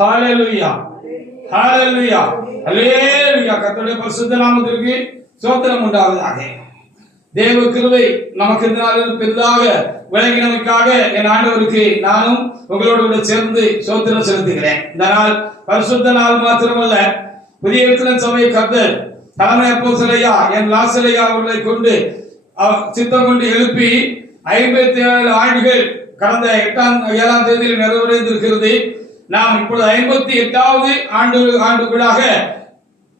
ஹalleluya ஹalleluya ஹalleluya. கர்த்தருடைய பரிசுத்த நாமத்திற்கு ஸ்தோத்திரம் உண்டாவதாக. தேவ கிருபை நமக்கு இந்த நாளில் பெரிதாக விளங்கினமைக்காக என் ஆண்டவருக்கு நானும் உங்களோடு கூட சேர்ந்து ஸ்தோத்திரம் செலுத்துகிறேன். இந்த நாள் பரிசுத்த நாள் மாத்திரமல்ல, புதிய எருசலேம் சபை கர்த்தர் தலைமை அப்போஸ்தலரையா என் லாசரையா அவர்களை கொண்டு சித்தம் கொண்டு எழுப்பி 57 ஆண்டுகள் கடந்த 7ஆம் தேதியில் நிறைவடைந்திருக்கிறது. நாம் இப்பொழுது 58வது ஆண்டுகளாக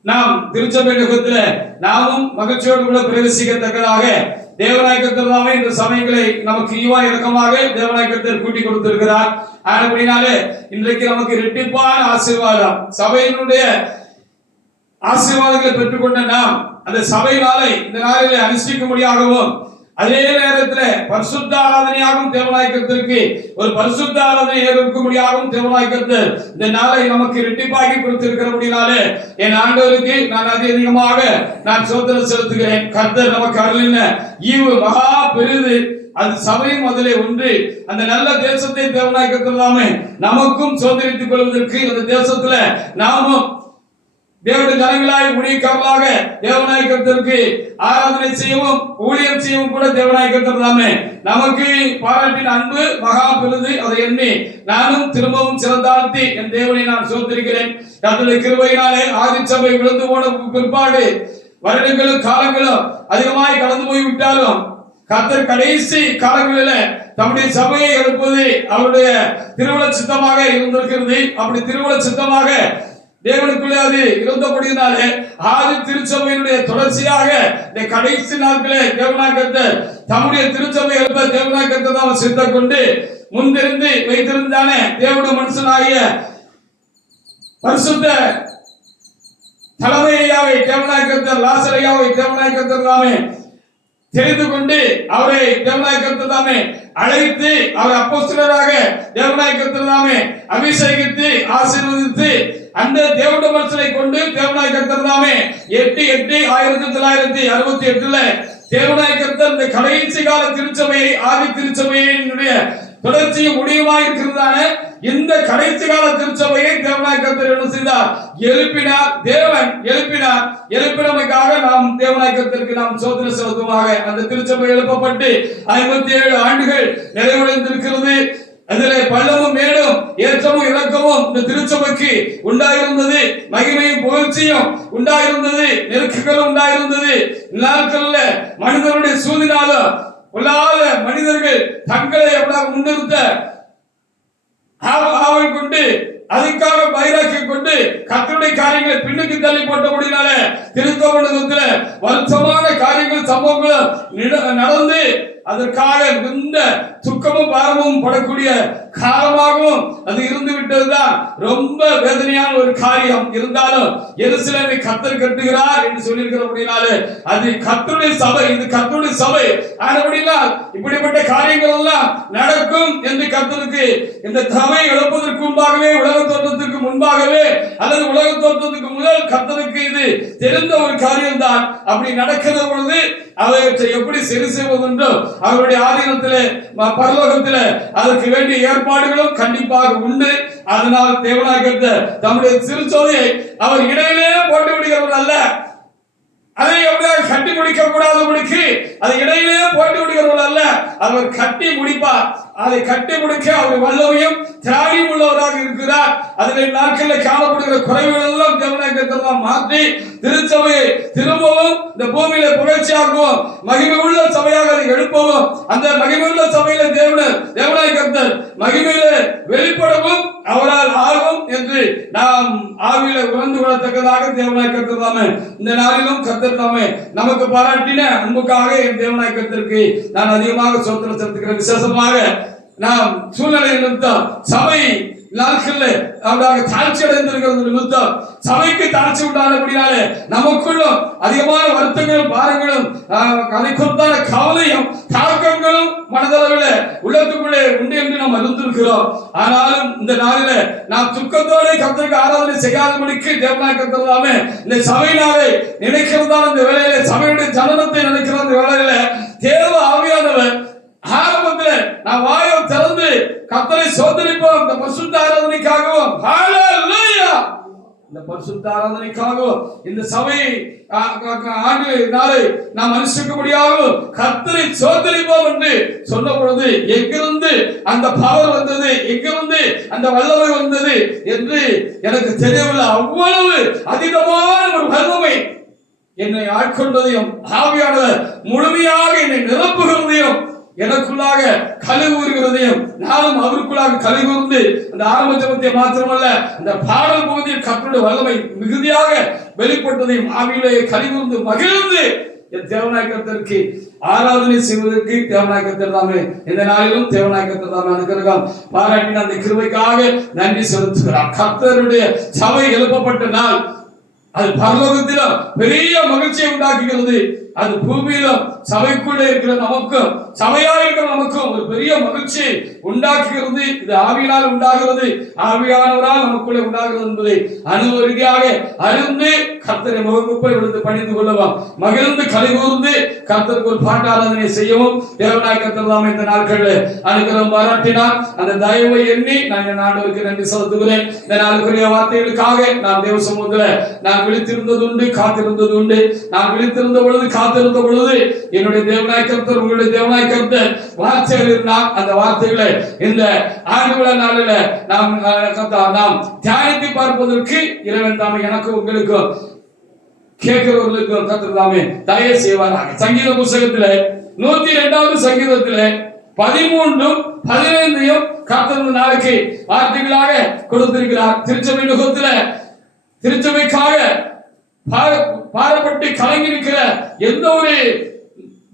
நாம் திருச்சபை நகரத்தில் நாமும் மகிழ்ச்சியோடு கூட பிரவேசிக்கத்தக்கதாக தேவனாய் கர்த்தர் தாமே இந்த சமயங்களை நமக்கு ஈவாய் இரக்கமாக தேவனாய் கர்த்தர் கூட்டி கொடுத்திருக்கிறார். அப்படினாலே இன்றைக்கு நமக்கு இரட்டிப்பான ஆசீர்வாதம், சபையினுடைய ஆசீர்வாதங்களை பெற்றுக்கொண்ட நாம் அந்த சபையினாலே இந்த நாளிலே அனுஷ்டிக்கும்படியாகவும் அதே நேரத்தில் பரிசுத்த ஆராதனையாகவும் தேவனாய் கர்த்தருக்கு ஒரு பரிசுத்த ஆராதனை ஏற்படும்படியாகவும் தேவனாய் கர்த்தர் இந்த நாளை நமக்கு இரட்டிப்பாகி கொடுத்திருக்கிறபடினாலே என் ஆண்டவருக்கு நான் அதிகமாக நான் ஸ்தோத்திரம் செலுத்துகிறேன். கர்த்தர் நமக்கு அருளின ஈவு மகா பெரிது. அது சபையின் முதலே ஒன்று அந்த நல்ல தேசத்தை தேவனாய் கர்த்தர் தாமே நமக்கும் சுதந்திரித்துக் கொள்வதற்கு அந்த தேசத்துல நாமும் தேவனுடைய ஜனங்களாய் ஊழியக்காரர்களாக தேவனாய் கர்த்தருக்கு ஆராதனை செய்யவும் ஊழியம் செய்யவும் கூட தேவனாய் கர்த்தர் தாமே நமக்கு பாராட்டின அன்பு மகா பெரிது. அதை எண்ணி நானும் திரும்பவும் சிறந்தாழ்த்தி என் தேவனை நான் ஸ்தோத்திரிக்கிறேன். கர்த்தருடைய கிருபையினாலே ஆதிச்சபை விழுந்து போன பிற்பாடு வருடங்களும் காலங்களும் அதிகமாய் கடந்து போய் விட்டாலும் கர்த்தர் கடைசி காலங்களில் தம்முடைய சபையை எழுப்புவது அவருடைய திருவுள சித்தமாக இருந்திருக்கிறது. அப்படி திருவுள சித்தமாக தேவனுக்குள்ளே அது இருந்தபடியினாலே ஆதி திருச்சபையினுடைய தொடர்ச்சியாக இந்த கடைசி நாட்களே தேவனாய் கர்த்தர் தம்முடைய திருச்சபை எழுப்ப தேவனாய் கர்த்தர் தான் சித்தம் கொண்டு முன்திருந்து வைத்திருந்தானே தேவனுடைய மனுஷனாகிய பரிசுத்த தலைமையாவை தேவனாய் கர்த்தர் லாசரையாவை தேவனாய் கர்த்தர் தாமே தெரிந்து கொண்டு அவரை தேவனாய் கர்த்தர் தாமே அழைத்து அவர் அப்போஸ்தலராக தேவனாய் கர்த்தர் தாமே அபிஷேகித்து ஆசீர்வதித்து அந்த தேவனுடைய மனுஷனை கொண்டு தேவனாய் கர்த்தர் தாமே 8/8/1968 தேவனாய் கர்த்தர் இந்த கடைசி கால திருச்சபையை ஆதி திருச்சபையினுடைய தொடர்ச்சியும் முடிவுமாய் இருக்கிறதான இந்த கடைசி கால திருச்சபையை தேவனாய் கர்த்தர் என்ன செய்தார்? எழுப்பினார். தேவன் எழுப்பினமைக்காக நாம் தேவனாய் கர்த்தருக்கு நாம் ஸ்தோத்திரம் செலுத்துமாக அந்த திருச்சபை எழுப்பப்பட்டு 57 ஆண்டுகள் நிறைவடைந்திருக்கிறது. அதிலே பள்ளமும் மேடும் ஏற்றமும் இறக்கமும் இந்த திருச்சபைக்கு உண்டாயிருந்தது. மகிமையும் புகழ்ச்சியும் உண்டாயிருந்தது. நெருக்கங்களும் உண்டாயிருந்தது. நாட்களில் மனிதனுடைய சூழ்நிலாலும் கொள்ளாத மனிதர்கள் தங்களை எவ்வளவு முன்னிறுத்த ஆவல் கொண்டு அதுக்காக வைராக்கியம் கொண்டு கர்த்தருடைய காரியங்களை பின்னுக்கு தள்ளி போட்டபடினால திருத்தோபனத்துல வருத்தமான காரியங்கள் சம்பவங்களும் நடந்து அதற்காக மிகுந்த துக்கமும் பாரமும் படக்கூடிய காலமாகவும் அது இருந்து விட்டதுதான் ரொம்ப வேதனையான ஒரு காரியம். இருந்தாலும் எருசலேமை கர்த்தர் கட்டுகிறார் என்று சொல்லியிருக்கிறபடினாலே அது கர்த்தருடைய சபை, இது கர்த்தருடைய சபை ஆனபடினால் இப்படிப்பட்ட காரியங்கள் எல்லாம் நடக்கும் என்று கர்த்தருக்கு இந்த சபை எழுப்பதற்கு முன்பாகவே உலக தோற்றத்துக்கு முன்பாகவே அல்லது உலக தோற்றத்துக்கு முதல் கர்த்தருக்கு இது தெரிந்த ஒரு காரியம் தான். அப்படி நடக்கிற பொழுது அவற்றை எப்படி சரி செய்வதென்றோ அவருடைய ஆதீனத்திலே பரலோகத்திலே அதற்கு வேண்டிய ஏற்பாடுகளும் கண்டிப்பாக உண்டு. அதனால் தேவனாய் கர்த்தர் தம்முடைய திருச்சபையை அவர் இடையிலே போட்டு விடுகிறவர் அல்ல, அதை எப்படியாக கட்டி முடிக்க கூடாதபடிக்கு அதை இடையிலே போட்டு விடுகிறவர் அல்ல, அவர் கட்டி முடிப்பார். அதை கட்டி முடிக்க அவர் வல்லமையும் திராணியும் உள்ளவராக இருக்கிறார். அதில் நாட்களில் காணப்படுகிற குறைவுகள் எல்லாம் தேவனாய் கர்த்தர் மாற்றி திருச்சபையை திரும்பவும் இந்த பூமியில புகழ்ச்சியாகவும் மகிமை உள்ள சபையாக அதை எழுப்பவும் அந்த மகிமை உள்ள சபையில தேவனாய் கர்த்தர் மகிமையில வெளிப்படவும் அவரால் ஆகும் என்று நாம் ஆவியில உணர்ந்து கொள்ளத்தக்கதாக தேவனாய் கர்த்தர் தாமே இந்த நாளிலும் கர்த்தர் தாமே நமக்கு பாராட்டின அன்புக்காக என் தேவனாய் கர்த்தருக்கு நான் அதிகமாக ஸ்தோத்திரம் செலுத்துகிறேன். விசேஷமாக நாம் சூழ்நிலை நிமித்தம் சபை நாட்களில் அவராக தாழ்ச்சி அடைந்திருக்கிறது நிமித்தம் சபைக்கு தாழ்ச்சி உண்டானபடினாலே நமக்குள்ளும் அதிகமான வருத்தங்களும் பாரங்களும் அதை குறித்தான கவலையும் தாக்கங்களும் மனதளவில் உள்ளத்துக்குள்ளே உண்டு என்று நாம் அறிந்திருக்கிறோம். ஆனாலும் இந்த நாளில நாம் துக்கத்தோட கர்த்தருக்கு ஆராதனை செய்யாதபடிக்கு தேவனாய் கர்த்தர் தாமே இந்த சபையினாலே நினைக்கிறதான இந்த வேளையில சபையுடைய ஜனனத்தை நினைக்கிற இந்த வேளையில தேவ ஆவியானவர் ஆரம்பத்தில் நான் வாயை திறந்து கர்த்தரை சோதரிப்போம். இந்த பரிசுத்த ஆராதனைக்காகவும் ஹalleluya, இந்த பரிசுத்த ஆராதனைக்காகவும் இந்த சபை ஆண்டு நாளை நாம் அனுஷ்டிக்கும்படியாகவும் கர்த்தரை சோதரிப்போம் என்று சொன்ன பொழுது எங்கிருந்து அந்த பவர் வந்தது, எங்கிருந்து அந்த வல்லமை வந்தது என்று எனக்கு தெரியவில்லை. அவ்வளவு அதீதமான ஒரு வல்லமை என்னை ஆட்கொண்டதையும் ஆவியானவர் முழுமையாக என்னை நிரப்புகிறதையும் எனக்குள்ளாக கழுவுகிறதையும் நானும் அவருக்குள்ளாக கழுவுந்து அந்த ஆரம்ப ஜெபத்தை மாத்திரமல்ல அந்த பாடல் பகுதியில் கர்த்தருடைய வல்லமை மிகுதியாக வெளிப்பட்டதையும் ஆவியிலே கழுவுந்து மகிழ்ந்து என் தேவனாய கர்த்தருக்கு ஆராதனை செய்வதற்கு தேவனாய கர்த்தர் தாமே இந்த நாளிலும் தேவனாய கர்த்தர் தாமே அனுகிரகம் பாராட்டின அந்த கிருபைக்காக நன்றி செலுத்துகிறார். கர்த்தருடைய சபை எழுப்பப்பட்ட நாள் அது பரலோகத்திலும் பெரிய மகிழ்ச்சியை உண்டாக்குகிறது. அது பூமியிலும் சபைக்குள்ளே இருக்கிற நமக்கும் சபையா இருக்கிற நமக்கும் ஒரு பெரிய மகிழ்ச்சி உண்டாக்குகிறது. இது ஆவியினால் உண்டாகிறது, ஆவியானவரால் நமக்குள்ளே உண்டாகிறது என்பதை அனுபவ ரீதியாக அறிந்து கர்த்தரை முகமுப்பை விழுந்து பணிந்து கொள்ளவும் மகிழ்ந்து கலிகூர்ந்து கர்த்தருக்கு ஒரு பாட்டு ஆராதனை செய்யவும் தேவனாய கர்த்தர் தாமே இந்த நாட்களில் அனுகிரகம் பாராட்டினார். அந்த தயவை எண்ணி நான் என் ஆண்டவருக்கு நன்றி செலுத்துகிறேன். இந்த நாளுக்குரிய வார்த்தைகளுக்காக நான் தேவ சமூகத்தில் நான் விழித்திருந்தது உண்டு, காத்திருந்தது உண்டு. நான் விழித்திருந்த பொழுது காத்திருந்த பொழுது என்னுடைய தேவனாய கர்த்தர் உங்களுடைய தேவனாய கர்த்தர் வார்த்தைகள் இருந்தால் அந்த வார்த்தைகளை இந்த ஆண்டு விழா நாளில் நாம் தியானித்து பார்ப்பதற்கு இறைவன் தாமே எனக்கும் உங்களுக்கும் கேட்கிறவர்களுக்கும் கர்த்தர் தாமே தயவு செய்வாராக. சங்கீத புத்தகத்திலே 102வது சங்கீதத்திலே 13 15 கர்த்தர் நாளைக்கு வார்த்தைகளாக கொடுத்திருக்கிறார். திருச்சபை நுகத்திலே திருச்சபைக்காக பாரப்பட்டு கலங்கி இருக்கிற எந்த ஒரு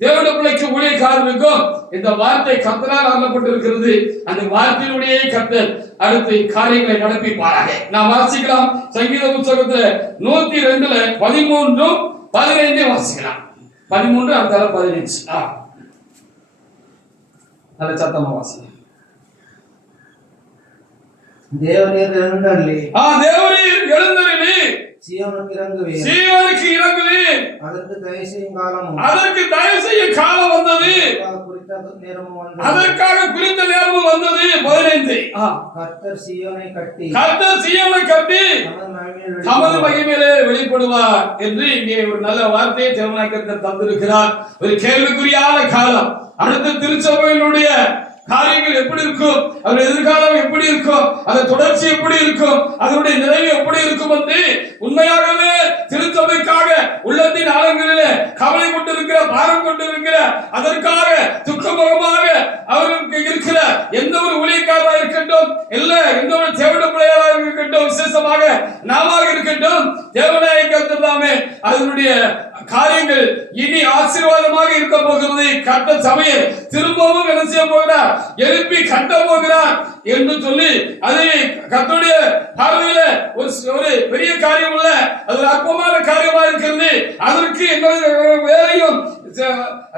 தேவனுடைய பிள்ளைக்கு ஊழியக்காரனுக்கும் இந்த வார்த்தை கர்த்தரால் அருளப்பட்டிருக்கிறது. அந்த வார்த்தையினுடைய கர்த்தர் அடுத்து காரியங்களை நடப்பிப்பாராக. நாம் வாசிக்கலாம். சங்கீத புத்தகத்துல 102ல 13 15 வாசிக்கலாம். 13 அடுத்த 15 நல்ல சத்தமா வாசிக்கலாம். தேவரீர் எழுந்தருளி எழுந்தருளி சீயோனுக்கு இறங்குவீர். அதற்கு தயவு செய்யும் காலம் வந்தது, அதற்காக குறித்த நேரமும் வந்தது. 15 கர்த்தர் சீயோனை கட்டி தமது மகிமையிலே வெளிப்படுவார் என்று இங்கே ஒரு நல்ல வார்த்தையை தேவனாய கர்த்தர் தந்திருக்கிறார். ஒரு கேள்விக்குறியான காலம். அடுத்த திருச்சபையினுடைய காரியங்கள் எப்படி இருக்கும், அதனுடைய எதிர்காலம் எப்படி இருக்கும், அதன் தொடர்ச்சி எப்படி இருக்கும், அதனுடைய நிறைவு எப்படி இருக்கும் என்று உண்மையாகவே திருச்சபைக்காக உள்ளத்தின் ஆழங்களிலே கவலை கொண்டிருக்கிற பாரம் கொண்டிருக்கிற அதற்காக துக்கமுகமாக அவருக்கு இருக்கிற எந்த ஒரு ஊழியக்காரராக இருக்கட்டும், இல்ல எந்த ஒரு தேவனுடைய பிள்ளைகளாக இருக்கட்டும், விசேஷமாக நாம இருக்கட்டும், தேவனாய கர்த்தர் தாமே அதனுடைய காரியங்கள் இனி ஆசீர்வாதமாக இருக்க போகிறது. கர்த்தர் சபையை திரும்பவும் என்ன செய்ய போகிறார், எழுப்பி கட்ட போகிறார் என்று சொல்லி அதை கர்த்தருடைய பார்வையில ஒரு பெரிய காரியம் இல்ல, அது ஒரு அற்பமான காரியமா இருக்கிறது. அதற்கு எங்களுடைய வேலையும்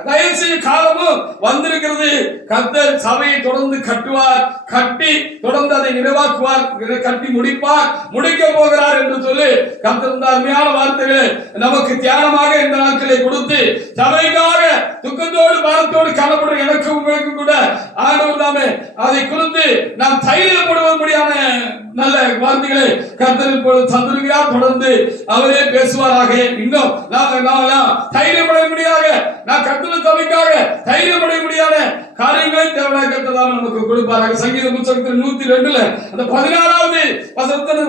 தயவு செய்யும் காலமும் வந்திருக்கிறது. கர்த்தர் சபையை தொடர்ந்து கட்டுவார், கட்டி தொடர்ந்து அதை நிறைவாக்குவார், கட்டி முடிப்பார், முடிக்க போகிறார் என்று சொல்லி கர்த்தர் இந்த அருமையான வார்த்தைகளை நமக்கு தியானமாக இந்த நாட்களை கொடுத்து சபைக்காக துக்கத்தோடு பாரத்தோடு காணப்படுற எனக்கு உங்களுக்கு கூட ஆண்டவர் தாமே அதை குறித்து நாம் தைரியப்படும்படியான நல்ல வார்த்தைகளை கர்த்தர் தந்திருக்கிறார். தொடர்ந்து அவரே பேசுவாராக. இன்னும் தைரியப்பட முடியாத நான் கர்த்தர் சபைக்காக தைரியப்பட முடியாத காரியங்களை தேவனாய கர்த்தர் நமக்கு கொடுப்பாராக. சங்கீத புத்தகத்தில் 102ல அந்த 14வது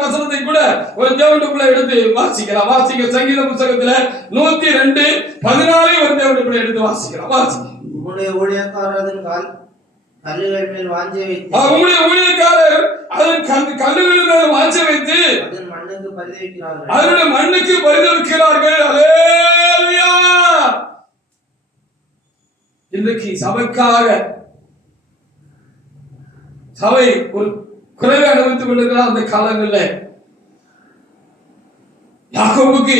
வசனத்தை கூட ஒரு தேவனுக்குள்ள எடுத்து வாசிக்கலாம். வாசிக்க சங்கீத புத்தகத்துல 102 14 ஒரு தேவனுக்குள்ள எடுத்து வாசிக்கலாம். வாசிக்க உங்களுடைய ஊழியக்காரரின் கல்லுகள் மேல் வாஞ்சை வைத்து உங்களுடைய ஊழியக்காரர் அதன் கல்லுகள் மேல் வாஞ்சை வைத்து அதன் மண்ணுக்கு பரிதவிக்கிறார்கள். அதனுடைய மண்ணுக்கு பரிதவிக்கிறார்கள். அல்லேலூயா. இன்றைக்கு சபைக்காக சபை ஒரு குறைவை அனுபவித்துக் கொண்டிருக்கிற அந்த காலங்களில் யாக்கோபுக்கு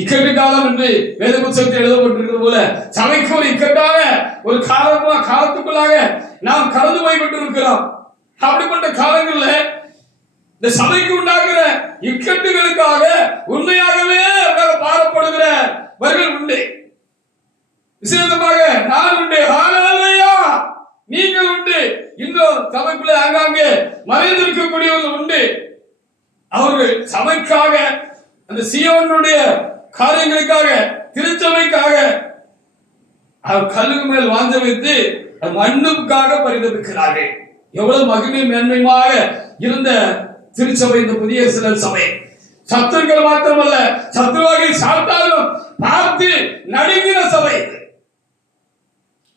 இக்கட்டு காலம் என்று வேத புத்தகத்தில் எழுதப்பட்டிருக்கிற போல சபைக்கு ஒரு இக்கட்டான ஒரு காலத்துக்குள்ளாக நாம் கடந்து போய் கொண்டிருக்கிறோம். அப்படிப்பட்ட காலங்கள்ல இந்த சபைக்கு உண்டாகிற இக்கட்டுகளுக்காக உண்மையாகவே பாரப்படுகிறவர்கள் உண்டு. விசேஷமாக நான் உண்டு, ஹalleluya, நீங்கள் உண்டு. இன்னும் சபைக்கு அந்த சீயோனுடைய காரியங்களுக்காக, திருச்சபைக்காக அவர் கல்லுக்கு மேல் வாஞ்ச வைத்து மண்ணுக்காக பரிதபிக்கிறார்கள். எவ்வளவு மகிமை மேன்மையாக இருந்த திருச்சபை இந்த புதிய இஸ்ரவேல் சபை. சத்துருக்கள் மாத்திரமல்ல, சத்துருவாகி சாத்தாலும் பார்த்து நடுங்கின சபை.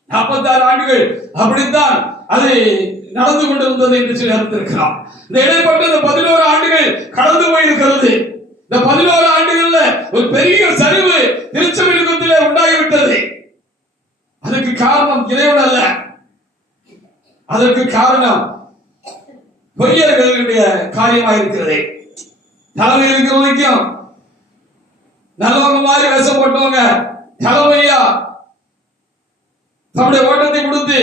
46 ஆண்டுகள் அப்படித்தான் அது நடந்து கொண்டிருந்தது என்று சொல்லி அறிந்திருக்கிறோம். இந்த இடைப்பட்ட இந்த 11 ஆண்டுகள் கடந்து போயிருக்கிறது. இந்த 11 ஆண்டுகள்ல ஒரு பெரிய சரிவு திருச்சபையிலே உண்டாகிவிட்டது. அதற்கு காரணம் இறைவன் அல்ல, அதற்கு காரணம் பொய்யர்களுடைய காரியமாக இருக்கிறது. தலைமை இருக்கிற வரைக்கும் நல்லவங்க மாதிரி வேஷம் போட்டவங்க தலைமையா தன்னுடைய ஓட்டத்தை கொடுத்து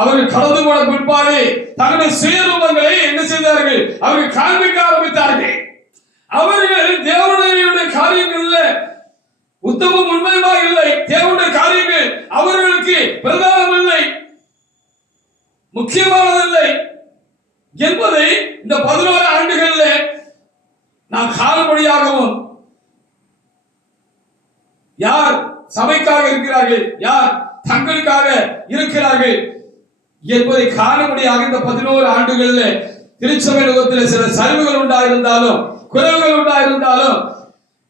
அவர்கள் கடந்து போன பிற்பாடு தங்களுடைய சுயரூபங்களை என்ன செய்தார்கள்? அவர்கள் காண்பிக்க ஆரம்பித்தார்கள். அவர்கள் தேவனுடைய காரியங்கள்ல உத்தமம் உண்மையுமாக இல்லை. தேவனுடைய காரியங்கள் அவர்களுக்கு பிரதானம் இல்லை, முக்கியமானதில்லை என்பதை இந்த 11 ஆண்டுகள்ல நாம் காணும்படியாகவும், யார் சபைக்காக இருக்கிறார்கள், யார் தங்களுக்காக இருக்கிறார்கள் என்பதை காணும்படியாக இந்த 11 ஆண்டுகள்ல திருச்சபை நோக்கத்தில் சில சரிவுகள் உண்டாயிருந்தாலும், குறைவுகள் உண்டாயிருந்தாலும்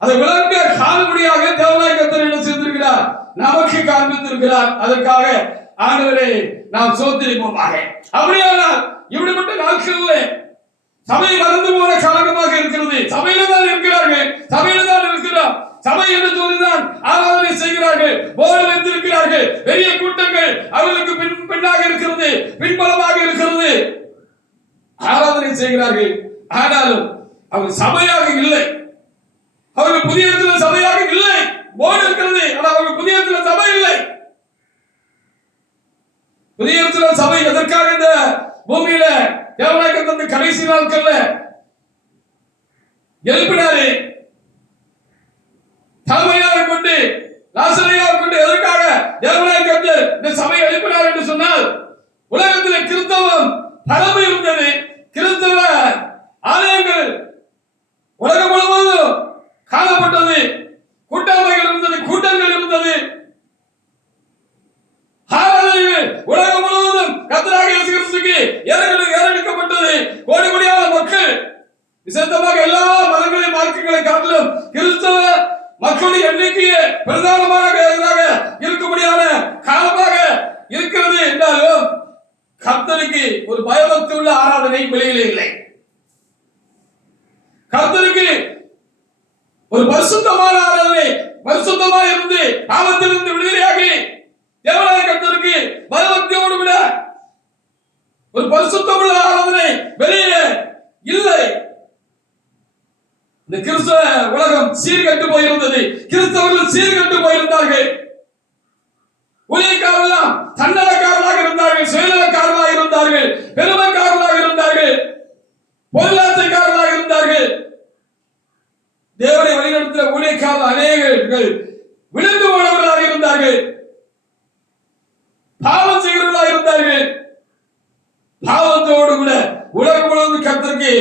அதை விளங்க காணும்படியாக தேவனாய் கர்த்தர் என்ன செய்திருக்கிறார்? நமக்கு காண்பித்திருக்கிறார். அதற்காக ஆண்டவரை நாம் சோதரிப்போமாக. அப்படியானால் இப்படிப்பட்ட நாட்களில் சபை மறந்து போன காலகமாக இருக்கிறது. சபையில தான் இருக்கிறார்கள், சபையில தான் இருக்கிறோம். சபை என்று சொல்லிதான் ஆராதனை செய்கிறார்கள், போர் வைத்திருக்கிறார்கள். பெரிய கூட்டங்கள் அவர்களுக்கு பின்னாக இருக்கிறது, பின்பலமாக இருக்கிறது, ஆராதனை செய்கிறார்கள். ஆனாலும் அவர் சபையாக இல்லை. அவர்கள் புதிய இடத்துல சபையாக இல்லை. போர்டு இருக்கிறது, ஆனால் அவர்கள் புதிய இடத்துல சபை இல்லை. புதிய இடத்துல சபை எதற்காக இந்த பூமியில தேவனாய் கர்த்தர் கடைசி நாட்கள்ல எழுப்பினாரு? தலைமையாக கொண்டு, லாசரையாக கொண்டு எதற்காக தேவனாய் கர்த்தர் இந்த சபையை எழுப்பினார் என்று சொன்னால், உலகத்தில் கிறிஸ்தவம் பரவி இருந்தது. கிறிஸ்தவ ஆலயங்கள் உலகம் முழுவதும் காணப்பட்டது. கூட்டாமைகள் இருந்தது, கூட்டங்கள் இருந்தது, உலகம் முழுவதும் கர்த்தராகிய இயேசு கிறிஸ்துவுக்கு ஏறெடுக்கப்பட்டது. கோடி கோடியான மக்கள், விசேஷமாக எல்லா மதங்களையும் மார்க்கங்களை காட்டிலும் கிறிஸ்தவ மக்களுடைய எண்ணிக்கையே பிரதானமாக இருக்கும்படியான காலமாக இருக்கிறது. என்றாலும் கர்த்தருக்கு ஒரு பயபக்தி உள்ள ஆராதனை வெளியிலே இல்லை. கர்த்தருக்கு ஒரு பரிசுத்தமான ஆராதனை, பரிசுத்தமாக இருந்து பாவத்திலிருந்து விடுதலையாகி தேவனாய கர்த்தருக்கு பயபக்தியோடு விட ஒரு பரிசுத்தமுள்ள ஆராதனை வெளியே இல்லை. இந்த கிறிஸ்தவ உலகம் சீர்கெட்டு போயிருந்தது. கிறிஸ்தவர்கள் சீர்கெட்டு போயிருந்தார்கள். ஊழியக்காரர்கள் தன்னலக்காரர்களாக இருந்தார்கள், சுயநலக்காரர்களாக இருந்தார்கள், பெருமைக்காரர்களாக இருந்தார்கள், பொருளாதாரக்காரர்களாக இருந்தார்கள். தேவனை வழிநடத்துகிற ஊழியக்காரர்கள் அநேகர்கள் விழுந்து போனவர்களாக இருந்தார்கள், பாவம் செய்கிறவர்களாக இருந்தார்கள். பாவத்தோடு கூட உலகம் முழுவதும் கர்த்தருக்கு,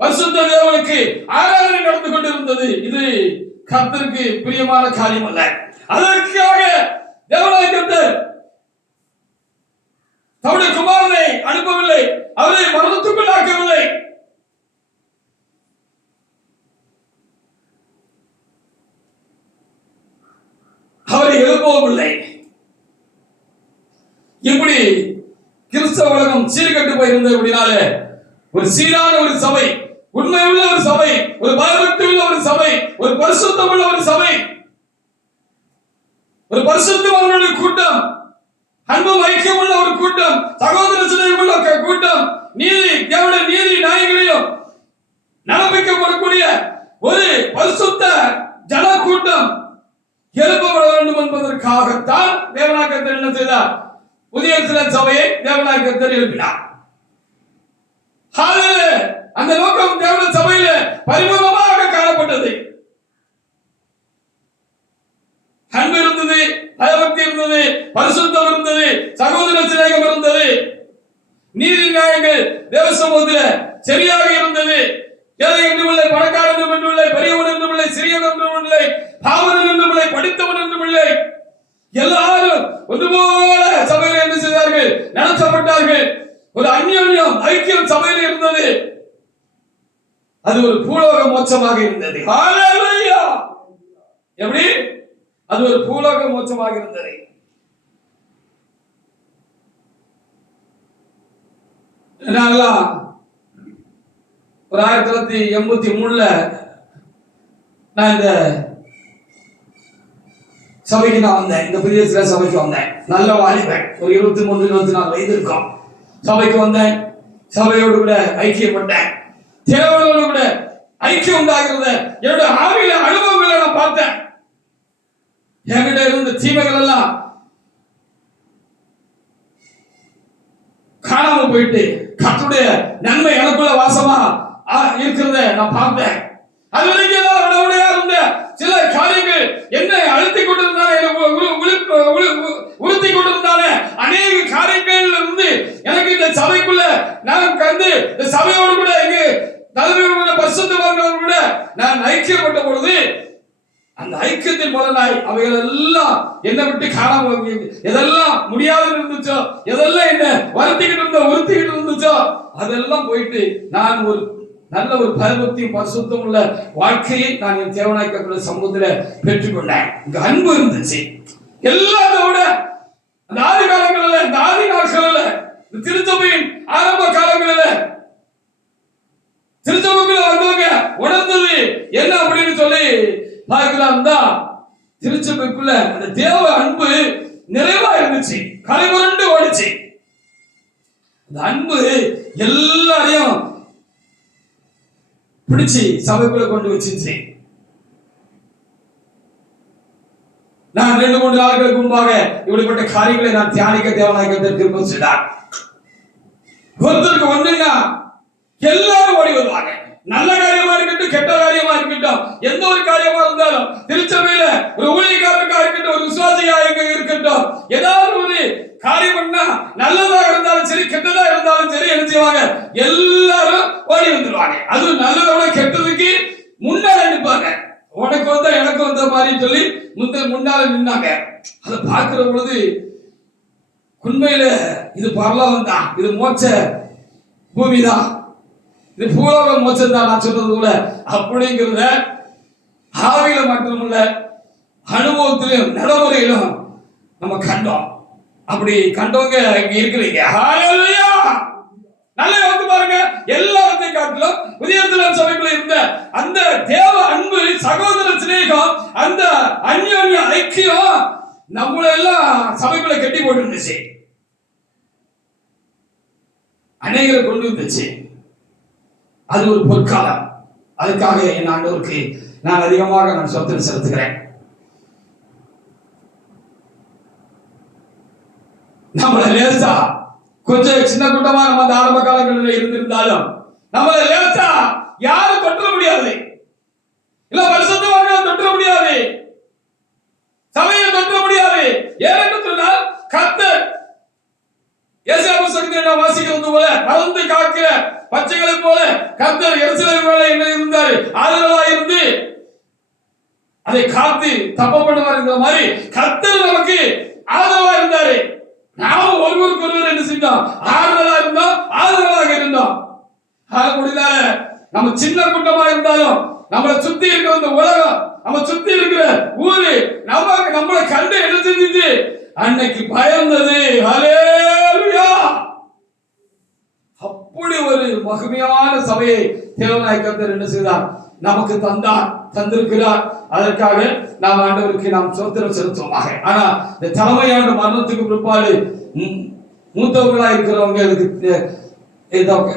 பரிசுத்த தேவனுக்கு ஆராதனை நடந்து கொண்டிருந்தது. இது கர்த்தருக்கு பிரியமான காரியம் அல்ல. அதற்காக தேவனாய கர்த்தர் தம்முடைய குமாரனை அனுப்பவில்லை, அவரை மரணத்துக்குள்ளாக்கவில்லை. அவரை எழுப்பவும் இல்லை. இப்படி கிறிஸ்தவ உலகம் சீர்கெட்டு போயிருந்தது. அப்படினாலே ஒரு சீரான ஒரு சபை, உண்மையுள்ள ஒரு சபை, ஒரு பயபக்தி உள்ள ஒரு சபை, ஒரு பரிசுத்தம் உள்ள ஒரு சபை, ஒரு பரிசுத்தவான்களுடைய கூட்டம், அன்பு ஐக்கியம் உள்ள ஒரு கூட்டம், சகோதர சிநேகம் உள்ள கூட்டம், நீதி தேவனுடைய நீதி நியாயங்களையும் நடப்பிக்கப்படக்கூடிய ஒரு பரிசுத்த ஜன கூட்டம் எழுப்பப்பட வேண்டும் என்பதற்காகத்தான் தேவனாய் கர்த்தர் என்ன செய்தார்? புதிய இஸ்ரவேல் சபையை தேவனாய் கர்த்தர் எழுப்பினார். அந்த நோக்கம் தேவனுடைய சபையில பரிபூர்ணமாக காணப்பட்டது. அன்பு இருந்தது, பயபக்தி இருந்தது, பரிசுத்தம் இருந்தது, சகோதர சிநேகம் இருந்தது, நீதி நியாயங்கள் தேவ சமூகத்தில் சரியாக இருந்தது. ஏழை என்றும் இல்லை, பணக்காரன் என்றும் இல்லை, பெரியவன் என்றும் இல்லை, அது ஒரு பூலோக மோட்சமாக இருந்தது. ஹalleluya. எப்படி? அது ஒரு பூலோக மோட்சமாக இருந்தது. நல்லா ஒரு 1983 நான் இந்த சபைக்கு வந்தேன். இந்த பிரியஸ்ல சபைக்கு வந்தேன். நல்ல வாலிபன், ஒரு 23-24 வயது இருக்கும். சபைக்கு வந்தேன். சபையோடு கூட ஐக்கியப்பட்டேன். தேவனோடு கூட ஐக்கியம் உண்டாகிறது என்னோட ஆவியில அனுபவங்களை நான் பார்த்தேன். என்கிட்ட இருந்த தீமைகள் எல்லாம் காணாம போயிட்டு கர்த்தருடைய நன்மை எனக்குள்ள வாசமா இருக்கிறத நான் பார்த்தேன். அது வரைக்கும் இருந்த சில காரியங்கள் என்னை அழுத்தி கொண்டிருந்தானே, உறுத்தி கொண்டிருந்தானே, அநேக காரியங்கள் இருந்து எனக்கு இந்த சபைக்குள்ள நான் கண்டு இந்த சபையோடு கூட இங்கு தலைவர்களோட பரிசுத்தவான்களோடு கூட நான் ஐக்கியப்பட்ட பொழுது அந்த ஐக்கியத்தின் மூலனாய் அவைகள் எல்லாம் என்னை விட்டு காணாம எதெல்லாம் முடியாது இருந்துச்சோ, எதெல்லாம் என்ன உறுத்திக்கிட்டு இருந்துச்சோ அதெல்லாம் போயிட்டு நான் ஒரு நல்ல ஒரு பயபக்தியும் பரிசுத்தம் உள்ள வாழ்க்கையை நான் என் தேவனாய்க்குள்ள சமூகத்தில் பெற்றுக்கொண்டேன். இங்க அன்பு இருந்துச்சு. எல்லாத்தோட அந்த ஆதி காலங்களில், இந்த ஆதி நாட்களில், இந்த திருச்சபையின் ஆரம்ப காலங்களில் திருச்சபைக்குள்ள வந்தவங்க உணர்ந்தது என்ன அப்படின்னு சொல்லி பார்க்கலாம் தான். திருச்சபைக்குள்ள அந்த தேவ அன்பு நிறைவா இருந்துச்சு, கரைபுரண்டு ஓடிச்சு. அந்த அன்பு எல்லாரையும் பிடிச்சு சபைக்குள்ள கொண்டு வச்சிருச்சு. நான் 2-3 நாட்களுக்கு முன்பாக இப்படிப்பட்ட காரியங்களை நான் தியானிக்க தேவனாய்க்கு சொன்னார். ஒருத்தருக்கு ஒண்ணுன்னா எல்லாரும் ஓடி வருவாங்க. நல்ல காரியமா இருக்கட்டும், கெட்ட காரியமா இருக்கட்டும், எந்த ஒரு காரியமா இருந்தாலும் திருச்சபையில ஒரு ஊழியக்காரருக்கா இருக்கட்டும், ஒரு விசுவாசியா இருக்கட்டும், ஏதாவது ஒரு காரியம்னா நல்லதா இருந்தாலும் சரி, கெட்டதா இருந்தாலும் சரி, என்ன செய்வாங்க? எல்லாரும் ஓடி வந்துருவாங்க. அது நல்லதை விட கெட்டதுக்கு முன்னால நிற்பாங்க. உனக்கு வந்தா எனக்கு வந்த மாதிரி சொல்லி முன்னால நின்னாங்க. அதை பார்க்கிற பொழுது உண்மையில இது பரலோகம் தான், இது மோட்ச பூமி தான், இது பூலோக மோட்சம் தான். நான் சொல்றது போல அப்படிங்கிறத ஆவியில மட்டுமல்ல அனுபவத்திலும் நடைமுறையிலும் நம்ம கண்டோம். அப்படி கண்டவங்க இங்க இருக்கிறீங்க. ஹalleluya. நல்லா வந்து பாருங்க, எல்லாத்தையும் காட்டிலும் புதிய சபைக்குள்ள இருந்த அந்த தேவ அன்பு, சகோதர சிநேகம், அந்த அந்யோன்ய ஐக்கியம் நம்மள எல்லாம் சபைக்குள்ள கட்டி போட்டு இருந்துச்சு, அநேகரை கொண்டு வந்துச்சு. அது ஒரு பொற்காலம். அதுக்காக என் ஆண்டவருக்கு நான் அதிகமாக நான் சொத்து செலுத்துகிறேன். நம்மள லேசா கொஞ்சம் சின்ன கூட்டமா நம்ம அந்த ஆரம்ப காலங்களில் இருந்திருந்தாலும் நம்மள லேசா யாரும் தொற்ற முடியாது, இல்ல பரிசுத்தவான்களை தொற்ற முடியாது, சபையை தொற்ற முடியாது. ஏன்னு சொன்னால் கர்த்தர் ஏசாயா புத்தகத்தை நாம் வாசிக்கிறது போல பறந்து காக்கிற பச்சைகளை போல கர்த்தர் எருசலேம் மேல என்ன இருந்தாரு? ஆதரவா இருந்து அதை காத்து தப்ப பண்ணுவாருங்கிற மாதிரி கர்த்தர் நமக்கு ஆதரவா இருந்தாரு. நாம ஒருவருக்கு ஒருவர் என்ன செஞ்சோம்? ஆறுதலா இருந்தோம், ஆதரவாக இருந்தோம். முடியல நம்ம சின்ன கூட்டமா இருந்தாலும் நம்மளை சுத்தி இருக்கிற இந்த உலகம், நம்ம சுத்தி இருக்கிற ஊரு நம்மளை கண்டு என்ன செஞ்சிச்சு? அன்னைக்கு பயந்தது. ஹல்லேலூயா. அப்படி ஒரு மகிமையான சபையை தேவனாய் கர்த்தர் என்ன செய்தார்? நமக்கு தந்திருக்கிறார். அதற்காக நாம் ஆண்டவருக்கு நாம் ஸ்தோத்திரம் செலுத்துவோமாக. ஆனா இந்த தலைமையாண்டு மரணத்துக்கு பிற்பாடு மூத்தவர்களா இருக்கிறவங்க இதுக்கு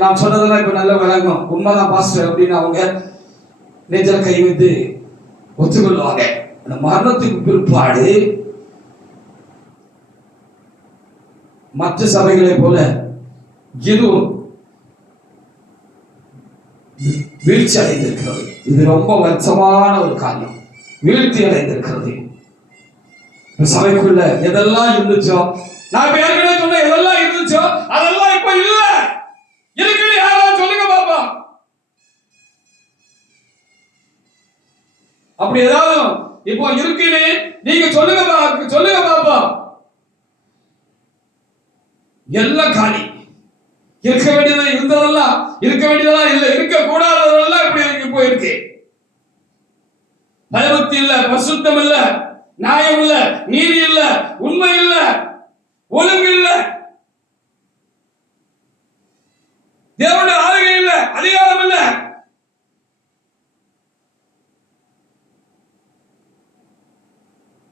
நாம் சொன்னதெல்லாம் இப்ப நல்ல விளங்கும். உண்மைதான் பாஸ்டர் அப்படின்னு அவங்க நெஞ்சில கை வைத்து ஒத்துக்கொள்வாங்க. அந்த மரணத்துக்கு பிற்பாடு மற்ற சபைகளை போல இதுவும் வீழ்ச்சி அடைந்திருக்கிறது. இது ரொம்ப வருத்தமான ஒரு காரியம். வீழ்ச்சி அடைந்திருக்கிறது. சபைக்குள்ள எதெல்லாம் இருந்துச்சோ, நான் ஏற்கனவே சொன்ன எதெல்லாம் இருந்துச்சோ அதெல்லாம் இப்ப இல்ல. இருக்குன்னு யாராவது சொல்லுங்க பாப்பா. அப்படி ஏதாவது இப்போ இருக்குன்னு நீங்க சொல்லுங்க பாப்பா. எல்லாம் காலி. இருக்க வேண்டியது இருந்ததெல்லாம், இருக்க வேண்டியதெல்லாம் இல்ல, இருக்க கூடாததெல்லாம் இப்படி போயிருக்கு. பயபக்தி இல்ல, பரிசுத்தம் இல்ல, நியாயம் இல்ல, நீதி இல்ல, உண்மை இல்ல, ஒழுங்கு இல்ல, தேவனுடைய ஆளுகை இல்ல, அதிகாரம் இல்ல.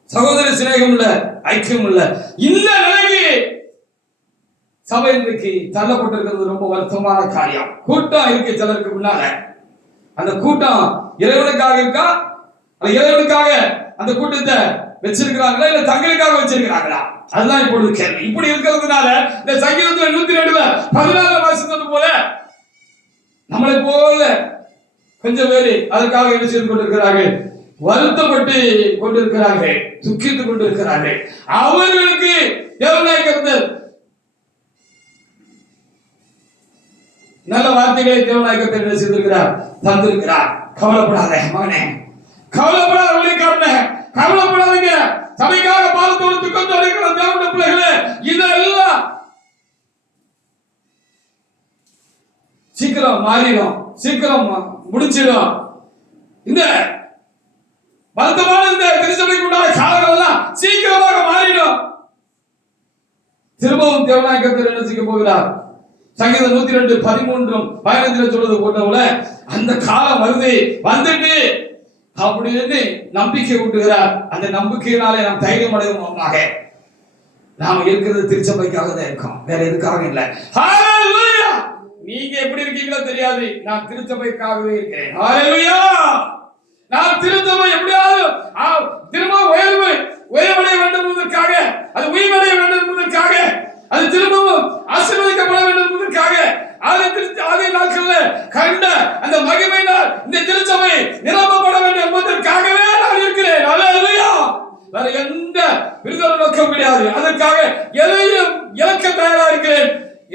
சகோதர சிநேகம் இல்ல, ஐக்கியம் இல்ல. இந்த நிலைக்கு சபை இன்றைக்கு தள்ளப்பட்டிருக்கிறது ரொம்ப வருத்தமான காரியம். கூட்டம் இருக்கு சிலருக்கு முன்னால. அந்த கூட்டம் இறைவனுக்காக இருக்கா? இறைவனுக்காக அந்த கூட்டத்தை வச்சிருக்கிறாங்களா இல்ல தங்களுக்காக வச்சிருக்கிறாங்களா? அதுதான் இப்பொழுது கேள்வி. இப்படி இருக்கிறதுனால இந்த சங்கீதத்துல 102:14 வாசித்தது போல நம்மளை போல கொஞ்சம் பேரு அதற்காக என்ன செய்து கொண்டிருக்கிறார்கள்? வருத்தப்பட்டு கொண்டிருக்கிறார்கள், துக்கித்துக் கொண்டிருக்கிறார்கள். அவர்களுக்கு தேவனாய்க்கிறது நல்ல வார்த்தைகளை தேவனாய்க்கத்தை என்ன செய்திருக்கிறார்? தந்திருக்கிறார். கவலைப்படாத மகனே, கவலைப்படாத ஊழியக்காரனே, கவலைப்படாதீங்க. சபைக்காக பாலத்தோடு துக்கத்தோடு இருக்கிற தேவனுடைய பிள்ளைகளே, இதெல்லாம் சீக்கிரம் மாறிடும், சீக்கிரம் முடிச்சிடும். இந்த வருத்தமான இந்த திருச்சபைக்கு உண்டான காலங்கள் எல்லாம் சீக்கிரமாக மாறிடும். திரும்பவும் தேவனாய்க்கத்தில் என்ன செய்ய போகிறார்? சங்கீதம் 102:13-15 சொல்றது போட்டவுல அந்த காலம் வருது, வந்துட்டு அப்படின்னு நம்பிக்கை ஊட்டுகிறார். அந்த நம்பிக்கையினாலே நாம் தைரியம் அடைவோமாக. நாம் இருக்கிறது திருச்சபைக்காக தான் இருக்கோம், வேற எதுக்காக இல்லை. ஹalleluya! நீங்க எப்படி இருக்கீங்களோ தெரியாது, நான் திருச்சபைக்காகவே இருக்கிறேன். ஹalleluya! நான் திருச்சபை எப்படியாவது திரும்ப உயர்வடைய வேண்டும் என்பதற்காக, அது உயிர்வடைய வேண்டும் என்பதற்காக, அது திரும்பவும் ஆசீர்வதிக்கப்பட வேண்டும் என்பதற்காக, ஆதி நாட்கள்ல கண்ட அந்த மகிமையினால் இந்த திருச்சபை நிரப்பப்பட வேண்டும் என்பதற்காகவே நான் இருக்கிறேன். ஹalleluya! வேற எந்த விருதோட நோக்கம் கிடையாது. அதற்காக எதையும் இழக்க தயாரா இருக்கிறேன்.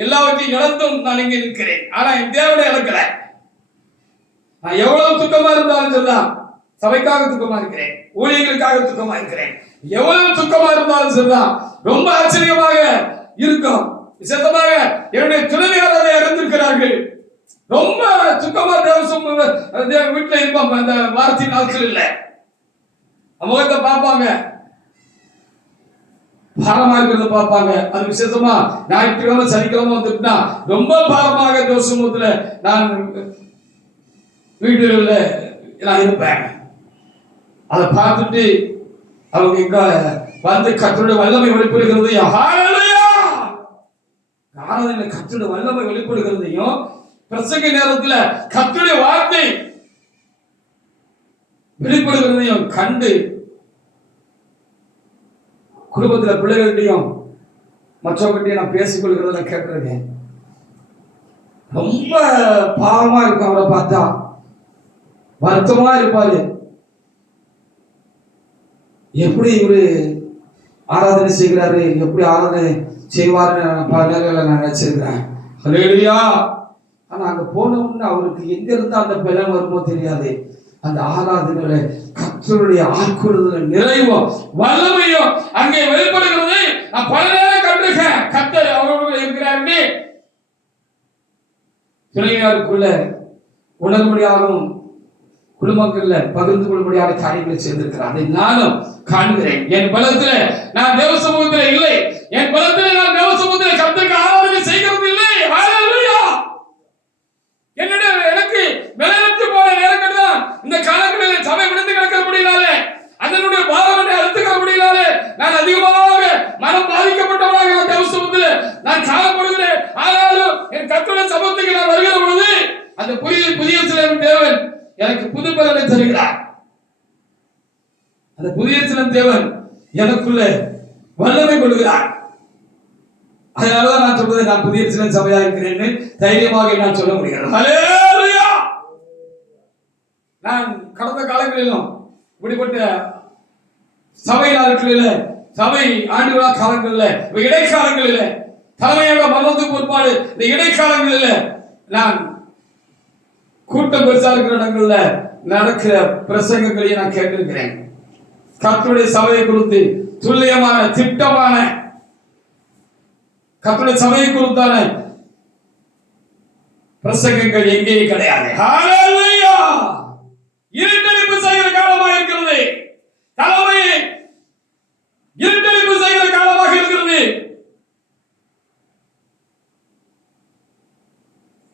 எல்லாவற்றையும் இழந்தும் நான் இங்கே இருக்கிறேன். ஆனா என் தேவனை இழக்கல. நான் எவ்வளவு துக்கமா இருந்தாலும் சொல்லலாம், சபைக்காக துக்கமா இருக்கிறேன், ஊழியர்களுக்காக துக்கமா இருக்கிறேன். எவ்வளவு துக்கமா இருந்தாலும் சொல்லலாம். ரொம்ப ஆச்சரியமாக இருக்கும். விசேஷமாக என்னுடைய துணைவியார் அதை அறிந்திருக்கிறார்கள். ரொம்ப துக்கமா தேவசம் வீட்டுல இருப்பாங்க. அந்த வார்த்தை நாட்கள் இல்ல, முகத்தை பார்ப்பாங்க, பாரமா இருக்கிறத பார்ப்பாங்க. அது விசேஷமா ஞாயிற்றுக்கிழமை சனிக்கிழமை வந்துட்டுனா ரொம்ப பாரமாக தேவசமூகத்துல நான் வீடுகள்ல நான் இருப்பேன். அதை பார்த்துட்டு அவங்க இங்க வந்து கர்த்தருடைய வல்லமை வெளிப்படுகிறதையும், ஹalleluya! கர்த்தருடைய வல்லமை வெளிப்படுகிறதையும், பிரசங்க நேரத்துல கர்த்தருடைய வார்த்தை வெளிப்படுகிறதையும் கண்டு குடும்பத்துல பிள்ளைகள்கிட்டையும் மற்றவர்கிட்டையும் நான் பேசிக் கொள்கிறத கேட்டிருக்கேன். ரொம்ப பாவமா இருக்கும். அவரை பார்த்தா வருத்தமா இருப்பாரு. எப்படி இவரு ஆராதனை செய்கிறாரு, எப்படி ஆராதனை செய்வாருன்னு பல நேரங்களில் நான் நினைச்சிருக்கிறேன். ஹல்லேலூயா! ஆனா அங்க போனோம்னு அவருக்கு எங்க இருந்து அந்த பலன் வருமோ தெரியாது. அந்த ஆராதனையில கர்த்தருடைய ஆட்கொள்ளுதல் நிறைவும் வல்லமையும் அங்கே வெளிப்படுகிறது. நான் பல நேரம் கண்டிருக்கேன். கர்த்தர் அவரோடு இருக்கிறாரு. துணையாருக்குள்ள உணர்மொழியாகவும் குடும்பங்கள்ல பகிர்ந்து கொள்ளும்படியான காரியங்களை செய்திருக்கிறார். அதை நானும் காண்கிறேன். என் பலத்துல நான் தேவ சமூகத்தில் இல்லை, என் பலத்துல நான் தேவ சமூகத்தில் கர்த்தருக்கு ஆராதனை செய்கிறது இல்லை. ஹalleluya! என்னுடைய எனக்கு விளையாட்டு போன நேரங்கள் தான் இந்த காலங்களில் சபை விழுந்து கிடக்க முடியலாலே, அதனுடைய பாரத்தை அழுத்துக்க முடியலாலே நான் அதிகமாக மனம் பாதிக்கப்பட்டவனாக நான் தேவ சமூகத்தில் நான் காணப்படுகிறேன். ஆனாலும் என் கர்த்தருடைய சமூகத்துக்கு நான் வருகிற பொழுது அந்த புதிய சிலர் தேவன் எனக்கு புது பலனை தருகிறார். அந்த புதிய சிலன் தேவன் எனக்குள்ள வல்லமை கொள்கிறார். அதனாலதான் நான் சொல்றது, நான் புதிய சிலன் சபையா இருக்கிறேன்னு தைரியமாக நான் சொல்ல முடிகிறது. ஹல்லேலூயா! நான் கடந்த காலங்களிலும் இப்படிப்பட்ட சபை நாட்களில, சபை ஆண்டு விழா காலங்களில, இடைக்காலங்களில, தலைமையாக மரணத்துக்கு பொறுப்பாடு இந்த இடைக்காலங்களில நான் கூட்டம் பெருசா இருக்கிற இடங்கள்ல நடக்கிற பிரசங்கங்களையும் நான் கேட்டிருக்கிறேன். கர்த்தருடைய சபையை குறித்து துல்லியமான திட்டமான கர்த்தருடைய சபையை குறித்தான பிரசங்கங்கள் எங்கேயும் கிடையாது. ஹalleluya! இருட்டடிப்பு செய்கிற காலமாக இருக்கிறது. தலைமை இருட்டடிப்பு செய்கிற காலமாக இருக்கிறது.